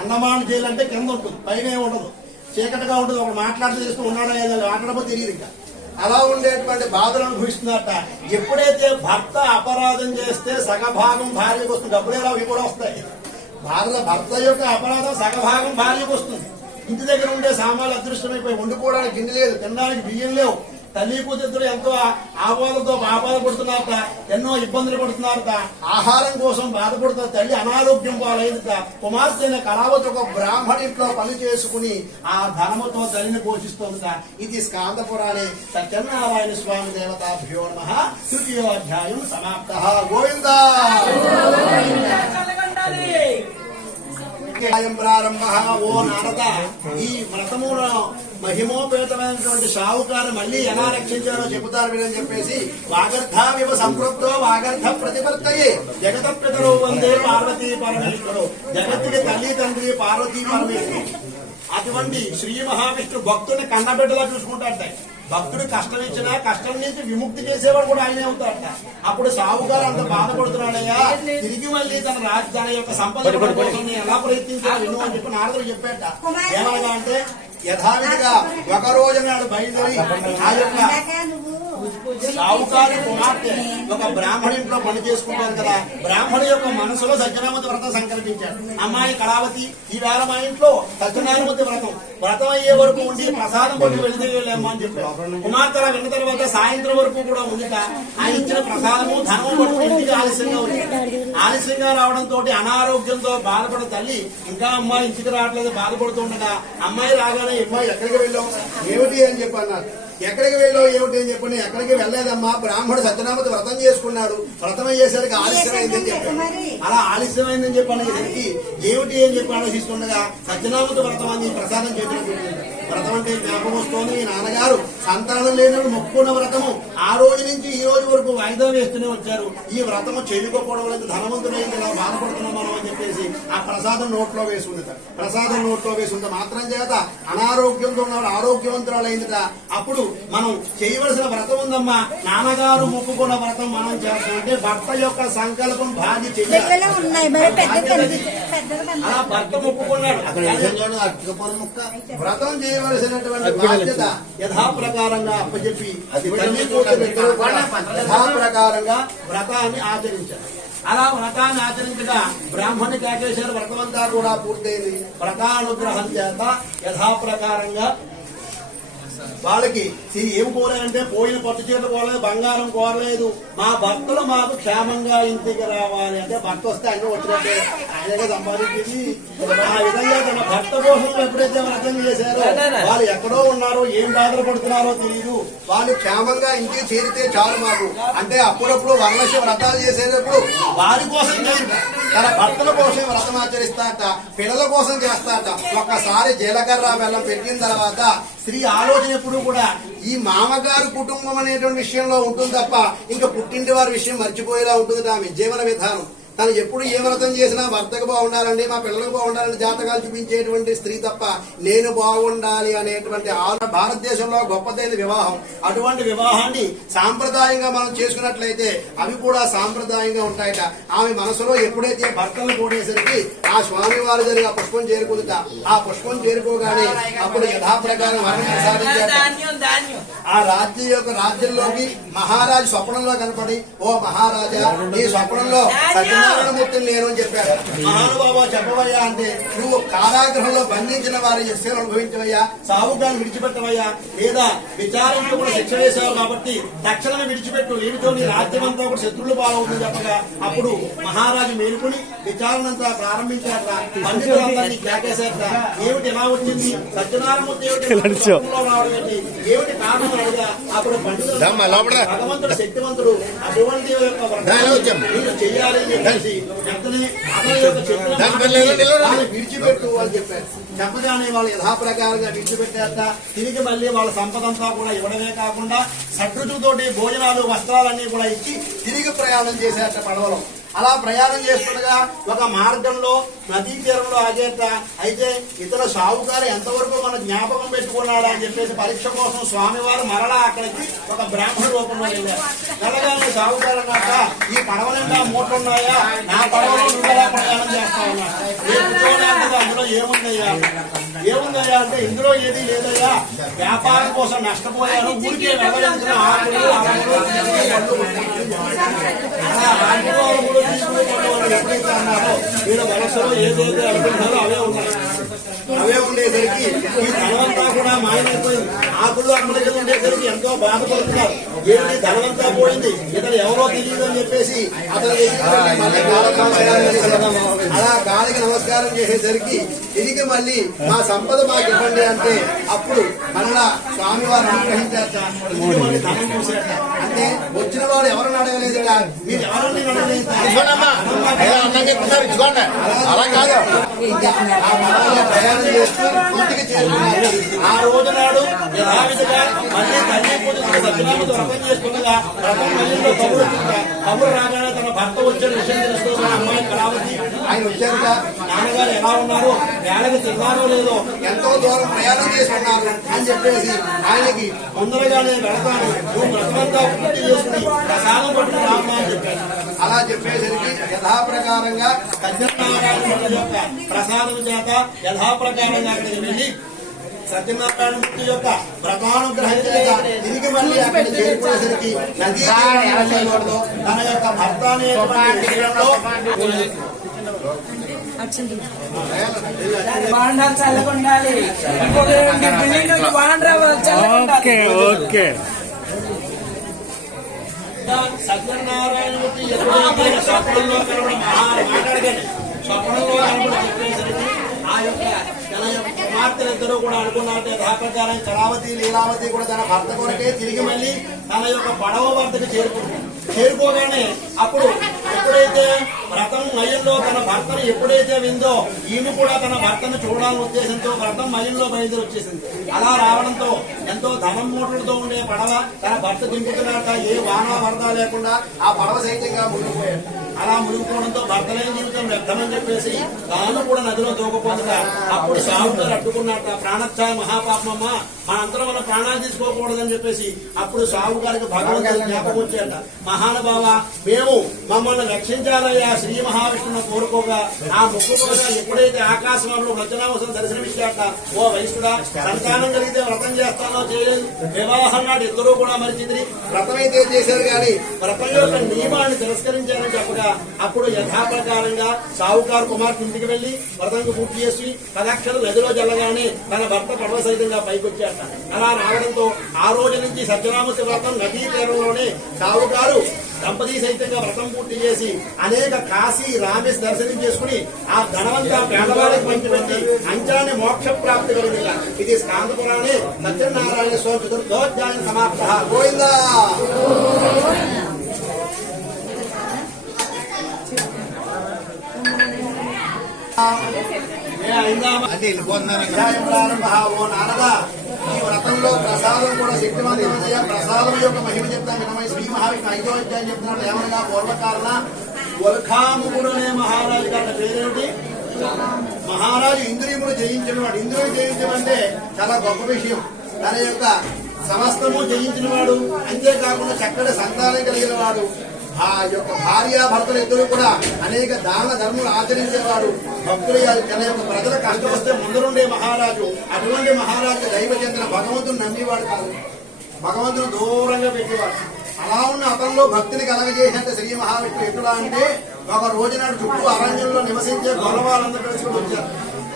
అండమాన్ జైలు అంటే కింద ఉంటుంది, పైన ఉండదు, చీకటిగా ఉంటుంది. ఒక మాట్లాడుతూ చేస్తూ ఉన్నాడో ఏదో మాట్లాడబో తెలియదు. ఇంకా అలా ఉండేటువంటి బాధలు అనుభవిస్తున్నారట. ఎప్పుడైతే భర్త అపరాధం చేస్తే సగభాగం భార్యకు వస్తుంది, డబ్బులేలా అవి కూడా వస్తాయి. భర్త యొక్క అపరాధం సగభాగం భార్యకు వస్తుంది. ఇంటి దగ్గర ఉండే సామాన్లు అదృష్టమైపోయి వండుకోవడానికి గిన్నె లేదు, తినడానికి బియ్యం లేవు. తల్లి కూతురు ఎంతో ఆహ్వానంతో బాధపడుతున్నారట, ఎన్నో ఇబ్బందులు పడుతున్నారట, ఆహారం కోసం బాధపడుతున్న తల్లి అనారోగ్యం పాలైందట. కుమార్తె కళావతి ఒక బ్రాహ్మణింట్లో పని చేసుకుని ఆ ధనముతో తల్లిని పోషిస్తోందట. ఇది స్కాంద పురాణే సత్యనారాయణ స్వామి దేవతాభ్యో నమః తృతీయోధ్యాయం సమాప్తః. గోవిందా ప్రారంభ. ఓ నారద, ఈ వ్రతములో మహిమోపేతమైనటువంటి సావుకారు మళ్ళీ ఎలా రక్షించారో చెబుతారు వీరని చెప్పేసి వాగర్థావివ సంపృక్తో వాగర్థ ప్రతిపత్తయే జగత పితరో వందే పార్వతీ పరమేశ్వరు. జగత్తుకి తల్లి తండ్రి పార్వతీ పరమేశ్వరు. అటువంటి శ్రీ మహావిష్ణు భక్తుని కన్నబిడ్డలా చూసుకుంటాడట. భక్తుడు కష్టం ఇచ్చినా కష్టం నుంచి విముక్తి చేసేవాడు కూడా ఆయనే అవుతాడట. అప్పుడు సావుగారు అంత బాధపడుతున్నాడయ్యా, తిరిగి మళ్ళీ తన యొక్క సంపద కోసం ఎలా ప్రయత్నించాలి విను అని చెప్పి నారదుడు చెప్పాట. ఏమనగా అంటే యథావిధిగా ఒక రోజు నాడు బయలుదేరి ఆ యొక్క సావుకారి కుమార్తె ఒక బ్రాహ్మణి ఇంట్లో పని చేసుకుంటారు కదా, బ్రాహ్మణి యొక్క మనసులో సత్యనారాయణ వ్రతం సంకల్పించాడు. అమ్మాయి కళావతి, ఈ వేళ మా ఇంట్లో సత్యనారాయణ వ్రతం అయ్యే వరకు ఉండి ప్రసాదం పట్టు వెళితే వెళ్ళాము అని చెప్పారు. కుమార్తె విన్న తర్వాత సాయంత్రం వరకు కూడా ఉందిట. ఆయన ఇచ్చిన ప్రసాదము ధనము పట్టు ఇంటికి ఆలస్యంగా ఉంది. ఆలస్యంగా రావడంతో అనారోగ్యంతో బాధపడిన తల్లి ఇంకా అమ్మాయి ఇంటికి రావట్లేదు బాధపడుతుండగా అమ్మాయి రాగానే అమ్మాయి ఎక్కడికి వెళ్ళాం ఏమిటి అని చెప్పి అన్నారు. ఎక్కడికి వెళ్ళావు ఏమిటి అని చెప్పని, ఎక్కడికి వెళ్ళలేదమ్మా, బ్రాహ్మణుడు సత్యనారాయణ వ్రతం చేసుకున్నాడు, వ్రతం అయ్యేసరికి ఆలస్యమైందని చెప్పాను. అలా ఆలస్యమైందని చెప్పాను ఏమిటి అని చెప్పి ఆలోచిస్తుండగా సత్యనారాయణ వ్రతం అని ప్రసాదం చేతులు వ్రతం అంటే జ్ఞాపకం వస్తోంది. మీ నాన్నగారు సంతానం లేనప్పుడు మొక్కుకున్న వ్రతము ఆ రోజు నుంచి ఈ రోజు వరకు వాయిదా వేస్తూనే వచ్చారు. ఈ వ్రతము చేయకపోవడం వల్ల ధనవంతులైంది ఇలా బాధపడుతున్నాం మనం అని చెప్పేసి ఆ ప్రసాదం నోట్లో వేసుకుంది. ప్రసాదం నోట్లో వేసుకుంటే మాత్రం చేత అనారోగ్యంతో ఉన్నవాడు ఆరోగ్యవంతురాలైందిట. అప్పుడు మనం చేయవలసిన వ్రతం ఉందమ్మా, నాన్నగారు మొక్కుకున్న వ్రతం మనం చేస్తాం అంటే భర్త యొక్క సంకల్పం భార్య చేయాలి. అలా భర్త మొక్కుకున్నాడు, వ్రతం చేయవలసినటువంటి బాధ్యత యథాప్రకారంగా అప్పచెప్పి యథాప్రకారంగా వ్రతాన్ని ఆచరించారు. అలా వ్రతాన్ని ఆచరించగా బ్రాహ్మణి కేకేశ్వర వ్రతమంతా కూడా పూర్తయింది. వ్రతానుగ్రహం చేత యథాప్రకారంగా వాళ్ళకి ఏం కోరారంటే పోయిన పట్టు చీరలు కోరలేదు, బంగారం కోరలేదు, మా భక్తులు మాకు క్షేమంగా ఇంటికి రావాలి అంటే భర్త వస్తే అన్ని వచ్చినట్టే ఆయనగా సంపాదించింది. ఆ విధంగా తన భర్త కోసం ఎప్పుడైతే వ్రతం చేశారో వాళ్ళు ఎక్కడో ఉన్నారో ఏం బాధలు పడుతున్నారో తెలియదు, వాళ్ళు క్షేమంగా ఇంటికి చేరితే చాలు మాకు అంటే అప్పుడప్పుడు వరలక్ష్మి వ్రతాలు చేసేటప్పుడు వారి కోసం తన భర్తల కోసం వ్రతం ఆచరిస్తారట, పిల్లల కోసం చేస్తారట. ఒక్కసారి జీలకర్ర బెల్లం పెట్టిన తర్వాత స్త్రీ ఆలోచన ఎప్పుడు కూడా ఈ మామగారు కుటుంబం అనేటువంటి విషయంలో ఉంటుంది తప్ప ఇంకా పుట్టింటి వారి విషయం మర్చిపోయేలా ఉంటుంది ఆమె జీవన విధానం. తను ఎప్పుడు ఏ వ్రతం చేసినా భర్తకు బాగుండాలండి, మా పిల్లలకు బాగుండాలని జాతకాలు చూపించేటువంటి స్త్రీ తప్ప నేను బాగుండాలి అనేటువంటి భారతదేశంలో గొప్పదైన వివాహం. అటువంటి వివాహాన్ని సాంప్రదాయంగా మనం చేసుకున్నట్లయితే అవి కూడా సాంప్రదాయంగా ఉంటాయట. ఆమె మనసులో ఎప్పుడైతే భర్తలు కూడేసరికి ఆ స్వామి వారి జరిగి ఆ పుష్పం చేరుకుందిట. ఆ పుష్పం చేరుకోగానే అప్పుడు యథాప్రకారం వర్ణన సాధించాట. ఆ రాజ్యంలోకి మహారాజు స్వప్నంలో కనపడి, ఓ మహారాజా నీ స్వప్నంలో సత్యనారాయణమూర్తిని నేను అని చెప్పాడు. మహానుభావ చెప్పవయ్యా అంటే నువ్వు కారాగృహంలో బంధించిన వారి శిక్షను అనుభవించవయ్యా, సావుగాన్ని విడిచిపెట్టవయ్యా, లేదా విచారించి కూడా శిక్ష వేశావు కాబట్టి తక్షణమే విడిచిపెట్టు, వీటితో నీ రాజ్యం అంతా కూడా శత్రువులు బాగుంటుంది చెప్పగా అప్పుడు మహారాజు మేలుకుని విచారణ అంతా ప్రారంభించాక పండితులందరినీ కేకేశాక ఏమిటి ఎలా వచ్చింది సత్యనారాయణమూర్తి రావడం ఏంటి, ఏమిటి కారణం అడిగా అప్పుడు పండితులు భగవంతుడు శక్తివంతుడు అటువంటి చెయ్యాలి విడిచిపెట్టు అని చెప్పారు. చెప్పగానే వాళ్ళు యథాప్రకారంగా విడిచిపెట్టాక తిరిగి మళ్ళీ వాళ్ళ సంపదంతా కూడా ఇవ్వడమే కాకుండా సట్రుచుతోటి భోజనాలు వస్త్రాలన్నీ కూడా ఇచ్చి తిరిగి ప్రయాణం చేశారట పడవలో. అలా ప్రయాణం చేస్తుండగా ఒక మార్గంలో నదీ తీరంలో ఆగేట అయితే ఇతర సావుకారు ఎంతవరకు మన జ్ఞాపకం పెట్టుకున్నాడా అని చెప్పేసి పరీక్ష కోసం స్వామివారు మరలా అక్కడికి ఒక బ్రాహ్మణ రూపంలో వెళ్ళారు. వెళ్ళగానే సావుకారు అన్నాక ఈ పడవ నిండా మూటలున్నాయా, నా పడవలో నువ్వెలా ప్రయాణం చేస్తా ఉన్నా అందులో ఏముందయ్యా అంటే ఇందులో ఏది లేదయ్యా, వ్యాపారం కోసం నష్టపోయాను, ఊరికే వెళ్ళగలిగిన ఎప్పుడైతే అన్నారో వీళ్ళ మనసులో ఏదైతే అనుకుంటారో అవే ఉండేసరికి ఈ ధనవంతా కూడా మాయమైపోయింది. ఆకులు అమ్మలకి ఉండేసరికి ఎంతో బాధపడుతున్నారు. ఏంటి ధనవంతా పోయింది, ఇతను ఎవరో తెలియదు అని చెప్పేసి అతను అలా గాలికి నమస్కారం చేసేసరికి తిరిగి మళ్ళీ మా సంపద మాకు ఇవ్వండి అంటే అప్పుడు మళ్ళా స్వామివారు అనుగ్రహించారట. మళ్ళీ ధనం చూశారట. అంటే వచ్చిన వాడు ఎవరిని అడగలేదు, మీరు ఎవరిని అడగలేదు, ప్రయాణం చేస్తూ ఇంటికి చేరుకున్నారు. ఆ రోజు నాడు యథావిధిగా మళ్ళీ తల్లి పూజలు సత్యనామతో వ్రతం చేసుకుండగా వ్రతం మళ్ళీ కబురు రాగానే తన భర్త వచ్చిన విషయం తెలుసుకోగా అమ్మాయి కళావతి ఆయన వచ్చాక నాన్నగారు ఎలా ఉన్నారు, వేళకి తిన్నారో లేదో, ఎంతో దూరం ప్రయాణం చేసుకున్నారు అని చెప్పేసి ఆయనకి తొందరగానే వెళతాను, నువ్వు వ్రతమంతా పూర్తి చేసుకుని ప్రసాదం పట్టుకుని రామ్మా అని చెప్పాను. అలా చెప్పేసరికి యథాప్రకారంగా సత్యనారాయణ యొక్క ప్రసాదం చేత యథాప్రకారంగా అక్కడికి వెళ్ళి సత్యనారాయణమూర్తి యొక్క వ్రతానుగ్రహం చేత తిరిగి మళ్ళీ అక్కడ చేరుకునేసరికి నదీ తన యొక్క భర్త అనేటువంటి విషయంలో సత్యనారాయణమూర్తి ఎప్పుడైతే స్వప్నంలో కనబడి మాట్లాడగానే స్వప్నంలో కనబడి చెప్పేసరికి ఆ యొక్క తన యొక్క కుమార్తెలిద్దరూ కూడా అనుకున్నట్టే యథాప్రకారం కళావతి లీలావతి కూడా తన భర్త కొరకే తిరిగి మళ్ళీ తన యొక్క పడవ వద్దకు చేరుకోగానే అప్పుడు ఎప్పుడైతే వ్రతం మయంలో తన భర్తను ఎప్పుడైతే విందో ఈమె కూడా తన భర్తను చూడాలని ఉద్దేశంతో వ్రతం మయంలో బయలుదేరి వచ్చేసింది. అలా రావడంతో ఎంతో ధనం మూటలతో ఉండే పడవ తన భర్త దింపుతున్నట్ట ఏ వానా వరద లేకుండా ఆ పడవ సైతంగా మునిగిపోయాడు. అలా మునిగిపోవడంతో భర్తలేని జీవితం వ్యర్థమని చెప్పేసి తాను కూడా నదిలో దూకపోతుందా. అప్పుడు సాగుగారు అడ్డుకున్నట్ట, ప్రాణత్యాయ మహాపాపమ్మ మనంతరం మన ప్రాణాలు తీసుకోకూడదని చెప్పేసి అప్పుడు సాగు గారికి భగవంతుడు జ్ఞాపకం వచ్చాట. మహానుభావ మేము మమ్మల్ని రక్షించాలయ్యా శ్రీ మహావిష్ణువును కోరుకోగా ఆ మొక్కుకోగా ఎప్పుడైతే ఆకాశంలో రచనావసం దర్శనమిచ్చాట, ఓ వయసుడా సంతానం కలిగితే వ్రతం చేస్తానో చేయలేదు, వివాహం నాడు ఇద్దరూ కూడా మరిచింది. వ్రతం అయితే చేశారు కానీ వ్రతం యొక్క నియమాన్ని తిరస్కరించారని చెప్పగా అప్పుడు యథాప్రకారంగా సావుకారు కుమార్తె ఇంటికి వెళ్లి వ్రతంకు పూర్తి చేసి పదాక్షలు నదిలో జల్లగానే తన భర్త పడవ సైతంగా పైకొచ్చాట. అలా రావడంతో ఆ రోజు నుంచి సత్యనామూర్తి వ్రతం నదీ తీరంలోనే సావుకారు దంపతి సైతంగా వ్రతం పూర్తి చేసి అనేక కాశీ రామేశ్ దర్శనం చేసుకుని ఆ ధనవంతా పేదవాళ్ళకి పంచిపెట్టి అంచాన్ని మోక్ష ప్రాప్తి కలిగిన ఇది స్కాంద పురాణే సత్యనారాయణ స్వామి చతుర్థోధ్యాయం సమాప్త. గోవిందా. ఓ నారద, ఈ వ్రతంలో ప్రసాదం కూడా శక్తివంతమైన ప్రసాదం యొక్క మహిమ చెప్తాను వినమై శ్రీ మహావిష్ణు 5వ అధ్యాయం చెప్తున్నాడు. ఏమనగా పూర్వకాలన వల్ఖాముకుడనే మహారాజు గారి పేరేమిటి? మహారాజు ఇంద్రియములు జయించిన వాడు. ఇంద్రియులు జయించడం అంటే చాలా గొప్ప విషయం. తన యొక్క సమస్తము జయించిన వాడు, అంతేకాకుండా చక్కటి సంతానం కలిగిన వాడు, ఆ యొక్క భార్యాభర్తలు ఇద్దరు కూడా అనేక దాన ధర్మలు ఆచరించేవాడు, భక్తులు తన యొక్క ప్రజల కష్టం వస్తే ముందరుండే మహారాజు. అటువంటి మహారాజు దైవ చెందిన భగవంతుని నమ్మేవాడు కాదు, భగవంతుని దూరంగా పెట్టేవాడు. అలా ఉన్న అతనిలో భక్తిని కలగజేసినట్టు శ్రీ మహావిష్ణువు ఎట్లా అంటే ఒక రోజునాడు చుట్టూ అరణ్యంలో నివసించే గొల్లవాళ్ళందరూ కలుసుకుని వచ్చారు.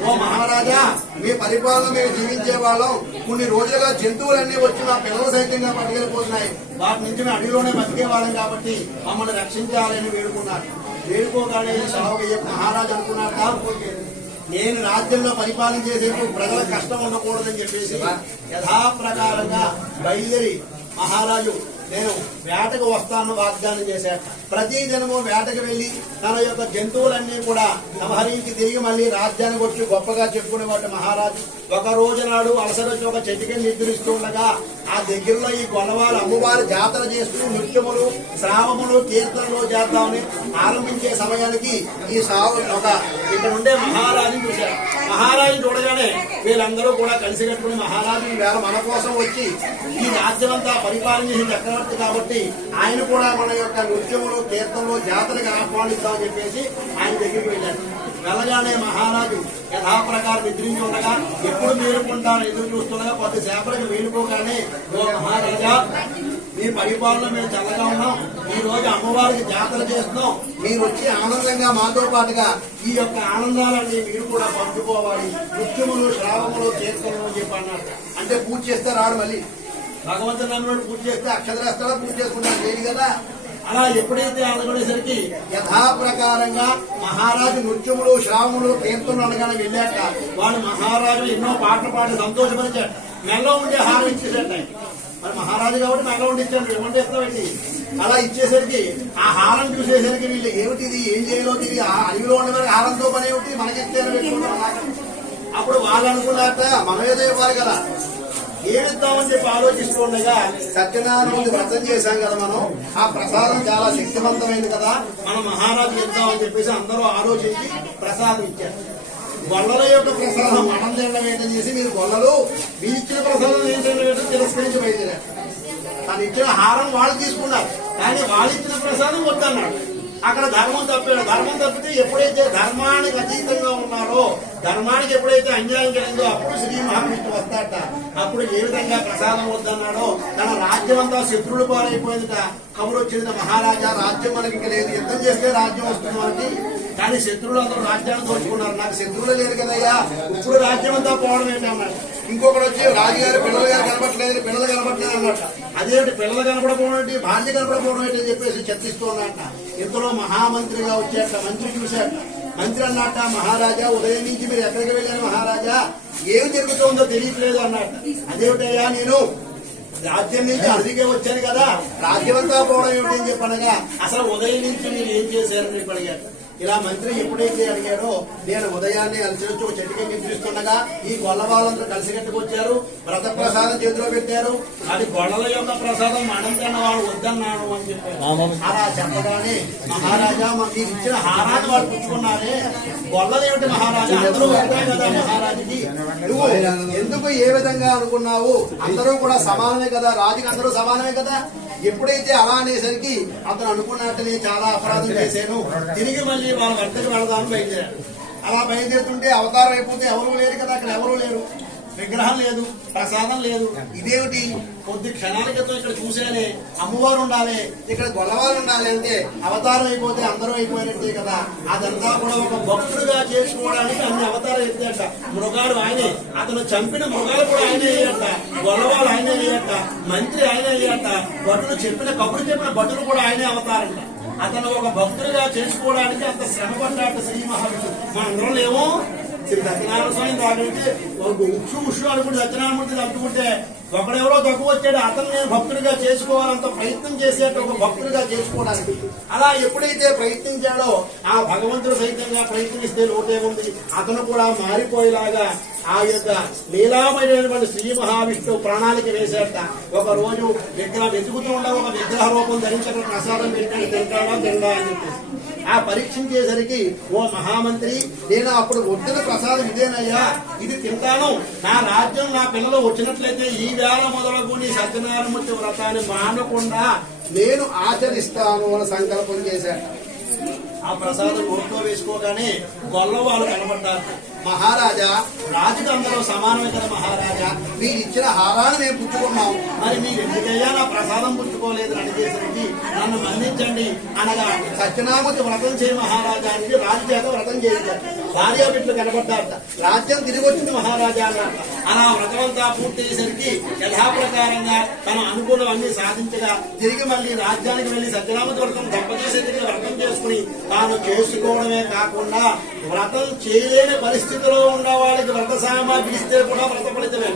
ఓ మహారాజా, మీ పరిపాలన మేము జీవించే వాళ్ళం. కొన్ని రోజులుగా జంతువులన్నీ వచ్చి మా పిల్లలు సైతంగా పట్టుకెళ్ళిపోతున్నాయి. వాటి నుంచి మేము అడవిలోనే బతికేవాళ్ళం కాబట్టి మమ్మల్ని రక్షించాలని వేడుకున్నారు. వేడుకోగానే సెలవు మహారాజు అనుకున్నారు, నేను రాజ్యంలో పరిపాలన చేసేందుకు ప్రజలకు కష్టం ఉండకూడదని చెప్పేసి యథాప్రకారంగా బయలుదేరి మహారాజు నేను వేటకు వస్తాను వాగ్దానం చేశాడు. ప్రతి దినము వేటకు వెళ్లి తన యొక్క జంతువులన్నీ కూడా సంహరించి తిరిగి మళ్ళీ రాజ్యానికి వచ్చి గొప్పగా చెప్పుకునేవాడు మహారాజు. ఒక రోజు నాడు అలసరొచ్చి ఒక చెట్టు కింద నిద్రిస్తూ ఉండగా ఆ దగ్గరలో ఈ గొల్లవారు అమ్మవారి జాతర చేస్తూ నృత్యములు, శ్రావములు, కీర్తనలు చేద్దామని ఆరంభించే సమయానికి ఈ ఒక ఇక్కడ ఉండే మహారాజుని చూశారు. మహారాజుని చూడగానే వీళ్ళందరూ కూడా కలిసి కట్టుకుని మహారాజుని వేళ మన కోసం వచ్చి ఈ రాజ్యమంతా పరిపాలన చేసిన చక్రవర్తి కాబట్టి ఆయన కూడా మన యొక్క నృత్యములు, కీర్తనలు, జాతరగా ఆహ్వానిద్దామని చెప్పేసి ఆయన దగ్గరికి వెళ్ళారు. వెళ్ళగానే మహారాజు యథాప్రకారం నిద్రించి ఉండగా ఎప్పుడు మేలుకుంటాను ఎదురు చూస్తుండగా కొద్దిసేపటికి మేలుకోగానే, ఓ మహారాజా, మీ పరిపాలన మేము చల్లగా ఉన్నాం. ఈ రోజు అమ్మవారికి జాతర చేస్తున్నాం. మీరు వచ్చి ఆనందంగా మాతో పాటుగా ఈ యొక్క ఆనందాలన్నీ మీరు కూడా పంచుకోవాలి. నృత్యములు, శ్రావములు, కీర్తనలు చెప్పి అన్నారు. అంటే పూజ చేస్తే రాడు, మళ్ళీ భగవంతుని నమ్మినోడు పూజ చేస్తే అక్షరాస్తాడా పూజ చేసుకుంటాడు లేదు కదా. అలా ఎప్పుడైతే అనుకునేసరికి యథాప్రకారంగా మహారాజు నృత్యములు, శ్రావములు, కీర్తనలు అనగానే వెళ్ళాక వాడు మహారాజు ఎన్నో పాటలు పాడి సంతోషపరిచాడు. మెల్ల ఉండే హారం ఇచ్చేసాడు. మరి మహారాజు కాబట్టి మెల్ల ఉండి ఇచ్చాడు. ఏమంటే ఇస్తామండి. అలా ఇచ్చేసరికి ఆ హారం చూసేసరికి వీళ్ళు ఏమిటిది, ఏం చేయాలో తిరిగి అడవిలో ఉండేవారికి హారంతో పని ఏమిటి, మనకిస్తే అప్పుడు వాళ్ళు అనుకున్నాక మనం ఏదో ఇవ్వాలి కదా, ఏమిద్దామని చెప్పి ఆలోచిస్తూ ఉండగా సత్యనారాయణ వ్రతం చేశాం కదా మనం, ఆ ప్రసాదం చాలా శక్తివంతమైంది కదా, మనం మహారాజు ఇద్దామని చెప్పేసి అందరూ ఆలోచించి ప్రసాదం ఇచ్చారు. గొల్లల యొక్క ప్రసాదం మనం తినడం ఏంటని చేసి మీరు గొల్లలు వీరిచ్చిన ప్రసాదం ఏంటంటే తిరస్కరించి బయలుదేరారు. తను ఇచ్చిన హారం వాళ్ళు తీసుకున్నారు, కానీ వాళ్ళు ఇచ్చిన ప్రసాదం వద్దన్నాడు. అక్కడ ధర్మం తప్పాడు. ధర్మం తప్పితే ఎప్పుడైతే ధర్మానికి అతీతంగా ఉన్నారో, ధర్మానికి ఎప్పుడైతే అన్యాయం జరిగిందో అప్పుడు శ్రీ మహావిష్ణువు వస్తాట. అప్పుడు ఏ విధంగా ప్రసాదం వద్దన్నాడో తన రాజ్యం అంతా శత్రువులు పాలైపోయిందట. కబురు వచ్చింది, మహారాజా రాజ్యం మనకి ఇంకా లేదు, యుద్ధం చేస్తే రాజ్యం వస్తుంది మనకి, కానీ శత్రువులు అందరూ రాజ్యాన్ని దోచుకున్నారు. నాకు శత్రువులు లేరు కదయ్యా, ఇప్పుడు రాజ్యం అంతా పోవడం ఏంటి అన్నాడు. ఇంకొకటి వచ్చి రాజుగారు పిల్లలు గారు కనపట్లేదు, పిల్లలు కనపట్లేదు అన్నమాట. అదేంటి పిల్లలు కనపడపోవడం ఏంటి, భార్య కనపడపోవడం ఏంటి అని చెప్పేసి చర్చిస్తూ ఉన్నట్ట. ఇంతలో మహామంత్రిగా వచ్చాట. మంత్రి చూశాట. మంత్రి అన్నట్ట, మహారాజా ఉదయం నుంచి మీరు ఎక్కడికి వెళ్ళారు మహారాజా, ఏం జరుగుతుందో తెలియట్లేదు అన్నట్ట. అదేమిటయ్యా, నేను రాజ్యం నుంచి అడిగే వచ్చాను కదా, రాజ్యమంతా పోవడం ఏమిటి చెప్పనగా అసలు ఉదయం నుంచి మీరు ఏం చేశారని చెప్పి అడిగారు. ఇలా మంత్రి ఎప్పుడైతే అడిగాడో, నేను ఉదయాన్నే అలసిరొచ్చి ఒక చెట్టుకి నిద్రిస్తుండగా ఈ గొల్ల వాళ్ళందరూ కలిసి కట్టుకొచ్చారు, వ్రత ప్రసాదం చేతిలో పెట్టారు, అది గొల్లల యొక్క ప్రసాదం మనం తిన్న వాళ్ళు వద్దన్నాను అని చెప్పారు. అలా చెప్పగానే మహారాజా మాకు ఇచ్చిన హారాన్ని వాళ్ళు పుచ్చుకున్నారే, గొల్లలేమిటి మహారాజా, అందరూ వద్దాం కదా మహారాజుకి, నువ్వు ఎందుకు ఏ విధంగా అనుకున్నావు, అందరూ కూడా సమానమే కదా, రాజుకి అందరూ సమానమే కదా. ఎప్పుడైతే అలా అనేసరికి అతను అనుకున్నట్టు చాలా అపరాధం చేశాను, తిరిగి మళ్ళీ వాళ్ళ భర్తకు వెళదామని బయలుదేరాడు. అలా బయలుదేరుతుంటే అవతారం అయిపోతే ఎవరూ లేరు కదా, అక్కడ ఎవరూ లేరు. విగ్రహం లేదు, ప్రసాదం లేదు. ఇదేమిటి? కొద్ది క్షణాల క్రితం ఇక్కడ చూసేనే అమ్మవారు ఉండాలి, ఇక్కడ గొల్లవారు ఉండాలి అంటే అవతారం అయిపోతే అందరూ అయిపోయినట్టే కదా. అదంతా కూడా ఒక భక్తుడుగా చేసుకోవడానికి అన్ని అవతారం ఎత్తాట. మృగాడు ఆయనే, అతను చంపిన మృగాలు కూడా ఆయనే అయ్యాట, గొల్లవాళ్ళు ఆయనే అయ్యాట, మంత్రి ఆయనే అయ్యాట, భటులు చెప్పిన కబురు చెప్పిన భటులు కూడా ఆయనే అవతారంట. అతను ఒక భక్తుడిగా చేసుకోవడానికి అంత శ్రమ పడ్డాట శ్రీ మహావిష్ణువు. మనందరం లేమో శ్రీ సత్యనారాయణ స్వామి తాగితే ఉషు అనుకుంటే సత్యనారాయణమూర్తి తప్పుకుంటే ఒకడెవరో తక్కువ వచ్చాడు, అతను నేను భక్తుడిగా చేసుకోవాలంత ప్రయత్నం చేసేట ఒక భక్తుడిగా చేసుకోవడానికి. అలా ఎప్పుడైతే ప్రయత్నించాడో ఆ భగవంతుడు సైతంగా ప్రయత్నిస్తే లోటేముంది, అతను కూడా మారిపోయేలాగా ఆ యొక్క లీలామైనటువంటి శ్రీ మహావిష్ణువు ప్రణాళిక వేసేట. ఒక రోజు విగ్రహం వెతుకుతూ ఉండ ఒక విగ్రహ రూపం ధరించడం ప్రసాదం పెట్టాడు, తింటాడా తిండా అని చెప్పేసి ఆ పరీక్షించేసరికి ఓ మహామంత్రి, నేను అప్పుడు వడ్డిన ప్రసాదం ఇదేనయ్యా, ఇది తింటాను, నా రాజ్యం నా పిల్లలు వచ్చినట్లయితే ఈ వేళ మొదలకు నీ సత్యనారాయణమూర్తి వ్రతాన్ని మానకుండా నేను ఆచరిస్తాను అని సంకల్పం చేశాడు. ఆ ప్రసాదం నోట్లో వేసుకోగానే గొల్లవాళ్ళు కనబడ్డారు. మహారాజా, రాజుకు అందరూ సమానమే కదా మహారాజా, మీరు ఇచ్చిన హారాన్ని మేము పుచ్చుకున్నాం, మరి మీరు ఎందుకయ్యా నా ప్రసాదం పుచ్చుకోలేదు అని అడిగేసరికి నన్ను మన్నించండి అనగా సత్యనామూర్తి వ్రతం చేయి మహారాజా అని రాజు చేత వ్రతం చేయించారు. భార్య బిడ్డలు కనబడ్డారట. రాజ్యం తిరిగి వచ్చింది మహారాజా అన్నట. అలా వ్రతమంతా పూర్తి అయ్యేసరికి యథాప్రకారంగా తన అనుకూలవన్నీ సాధించగా తిరిగి మళ్ళీ రాజ్యానికి వెళ్లి సత్యనామూర్తి వ్రతం దెబ్బతీసేందుకు వ్రతం చేసుకుని తాను చేసుకోవడమే కాకుండా వ్రతం చేయలేని పరిస్థితిలో ఉన్న వాళ్ళకి వ్రత సామాగ్రి ఇస్తే కూడా వ్రత ఫలితమే.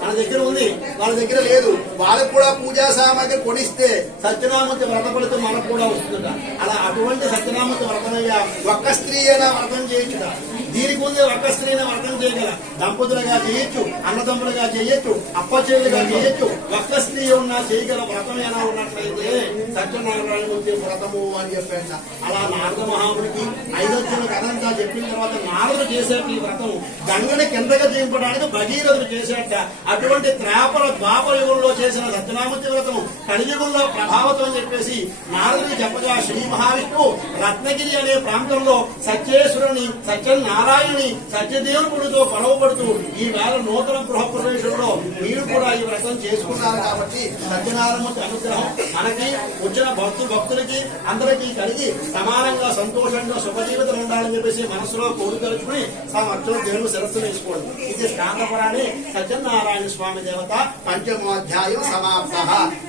మన దగ్గర ఉంది, వాళ్ళ దగ్గర లేదు, వాళ్ళకు కూడా పూజా సామాగ్రి కొనిస్తే సత్యనామూర్తి వ్రత ఫలితం మనకు కూడా వస్తుందా. అలా అటువంటి సత్యనామూర్తి వ్రతమయ్యా ఒక్క స్త్రీ అయినా వ్రతం చేయొచ్చుదా. దీనికి ముందే ఒక్క స్త్రీని వ్రతం చేయగల దంపతులుగా చేయొచ్చు, అన్నదమ్ములుగా చేయొచ్చు, అప్పచెల్లుగా చేయొచ్చు. ఒక్క స్త్రీ ఉన్నా చేయగల వ్రతం ఏనా ఉన్నట్లయితే సత్యనారాయణమూర్తి వ్రతము అని చెప్పాట. అలా నారద మహామునికి ఐదొచ్చిన కథంతా చెప్పిన తర్వాత నారదుడు చేసేట ఈ వ్రతం గంగని కిందగా చేయించడానికి భగీరథుడు చేసేట. అటువంటి త్రాపర ద్వాపర యుగంలో చేసిన సత్యనారాయణమూర్తి వ్రతం కలియుగంలో ప్రభావితం అని చెప్పేసి నారదుడికి చెప్పగా శ్రీ మహావిష్ణువు రత్నగిరి అనే ప్రాంతంలో సత్యేశ్వరుని సత్యనారాయణుని సత్యదేవునితో గొడవపడుతూ ఈ వేళ నూతన గృహప్రవేశంలో మీరు కూడా ఈ వ్రతం చేసుకున్నారు కాబట్టి సత్యనారాయణమూర్తి అనుగ్రహం మనకి వచ్చిన భక్తులకి అందరికీ కలిగి సమానంగా సంతోషంగా శుభజీవితం ఉండాలని చెప్పేసి మనసులో కోరుకలుచుకుని సంవత్సరం దేవుడు శిరస్సు వేసుకోండి. ఇది స్కాందపురాణి సత్యనారాయణ స్వామి దేవత పంచమోధ్యాయం సమాప్త.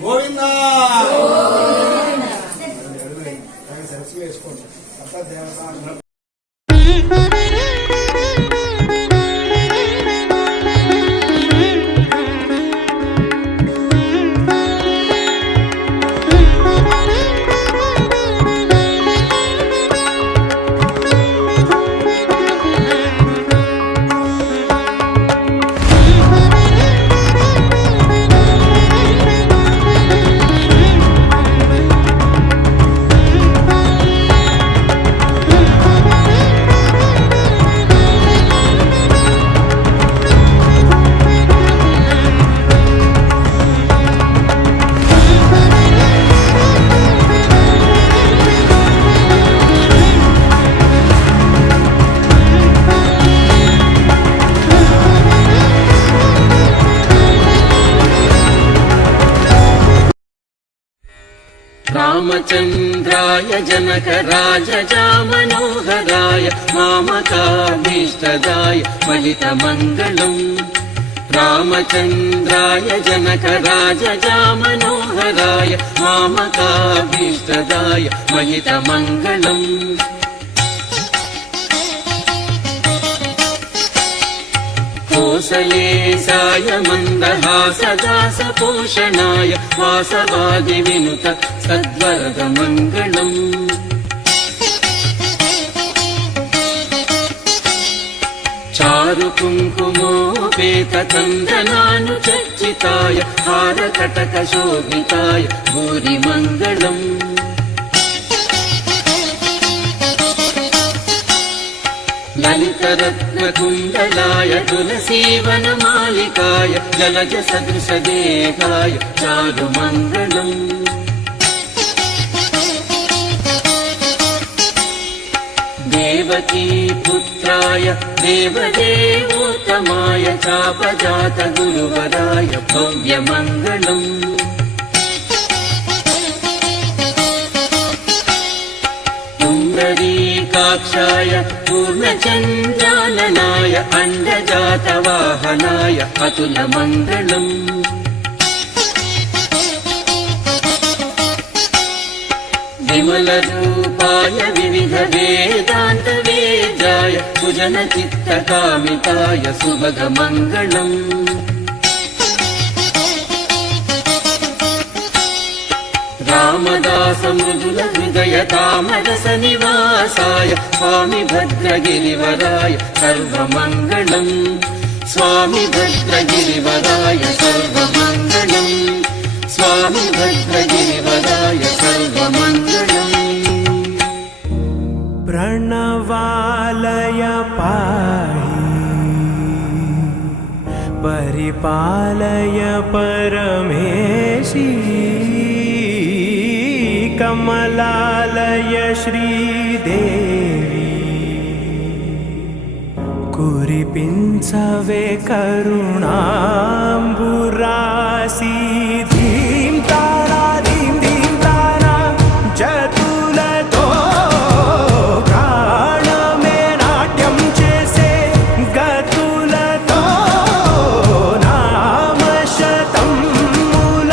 గోవింద శిరస్సు వేసుకోండి. దేవత रामचन्द्राय जनकराजजा मनोहराय मामकाभीष्टदाय महितमङ्गलम्। रामचन्द्राय जनकराजजा मनोहराय मामकाभीष्टदाय महितमङ्गलम्। कोसलेशाय मन्दहासदासपोषणाय वासवादिविनुत सद्वरदमङ्गलम्। चारुकुङ्कुमोपेतचन्दनानुचर्चिताय हारकटकशोभिताय भूरिमङ्गलम्। ललितरत्नकुण्डलाय तुलसीवनमालिकाय जलजसदृशदेहाय चारुमङ्गलम्। देव देवकी पुत्राय देवदेवोत्तमाय चापजात गुरुवराय भव्यमङ्गलम् पुण्डरीकाक्षाय पूर्णचन्द्राननाय अण्डजातवाहनाय अतुलमङ्गलम् विमलरूपाय विविधवेदान्तवेद्याय सुजनचित्तकामिताय सुभगमङ्गलम् रामदासमृदुलहृदयतामरसनिवासाय स्वामि भद्रगिरिवराय सर्वमङ्गलम् स्वामि भद्रगिरिवराय सर्वमङ्गलम् स्वामि भद्रगिरिवराय सर्वमङ्गलम् प्रणवालय पाहि परिपालय परमेशी कमलालय श्रीदेवी कुरिपिंचवे करुणाम्बुरासी धीं तारा धीं धीं तारा जतुलतो प्राणमे नाट्यं चेसे गतुलतो नामशतं मूल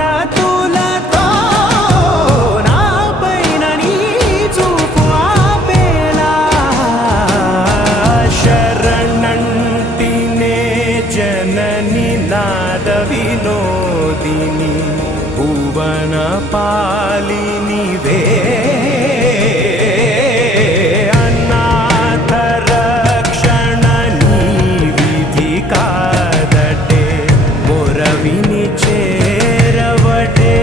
नतुलतो नापैन नी చూపు ఆపేలా శరణంటినే జనని నాద వినోదిని భువన పాలిని వే అనాథ రక్షణ నీ విధి కాదటే మొరవిని చేరవటే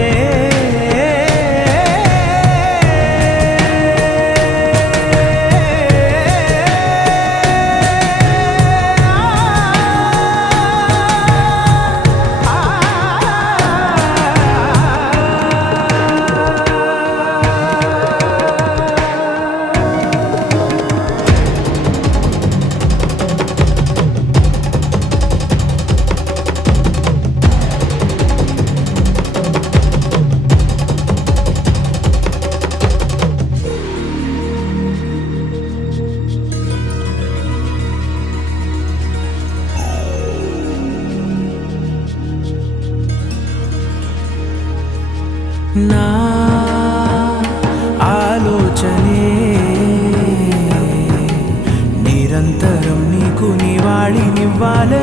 నా ఆలోచనే నిరంతరం నీకు నివాళినివ్వాలే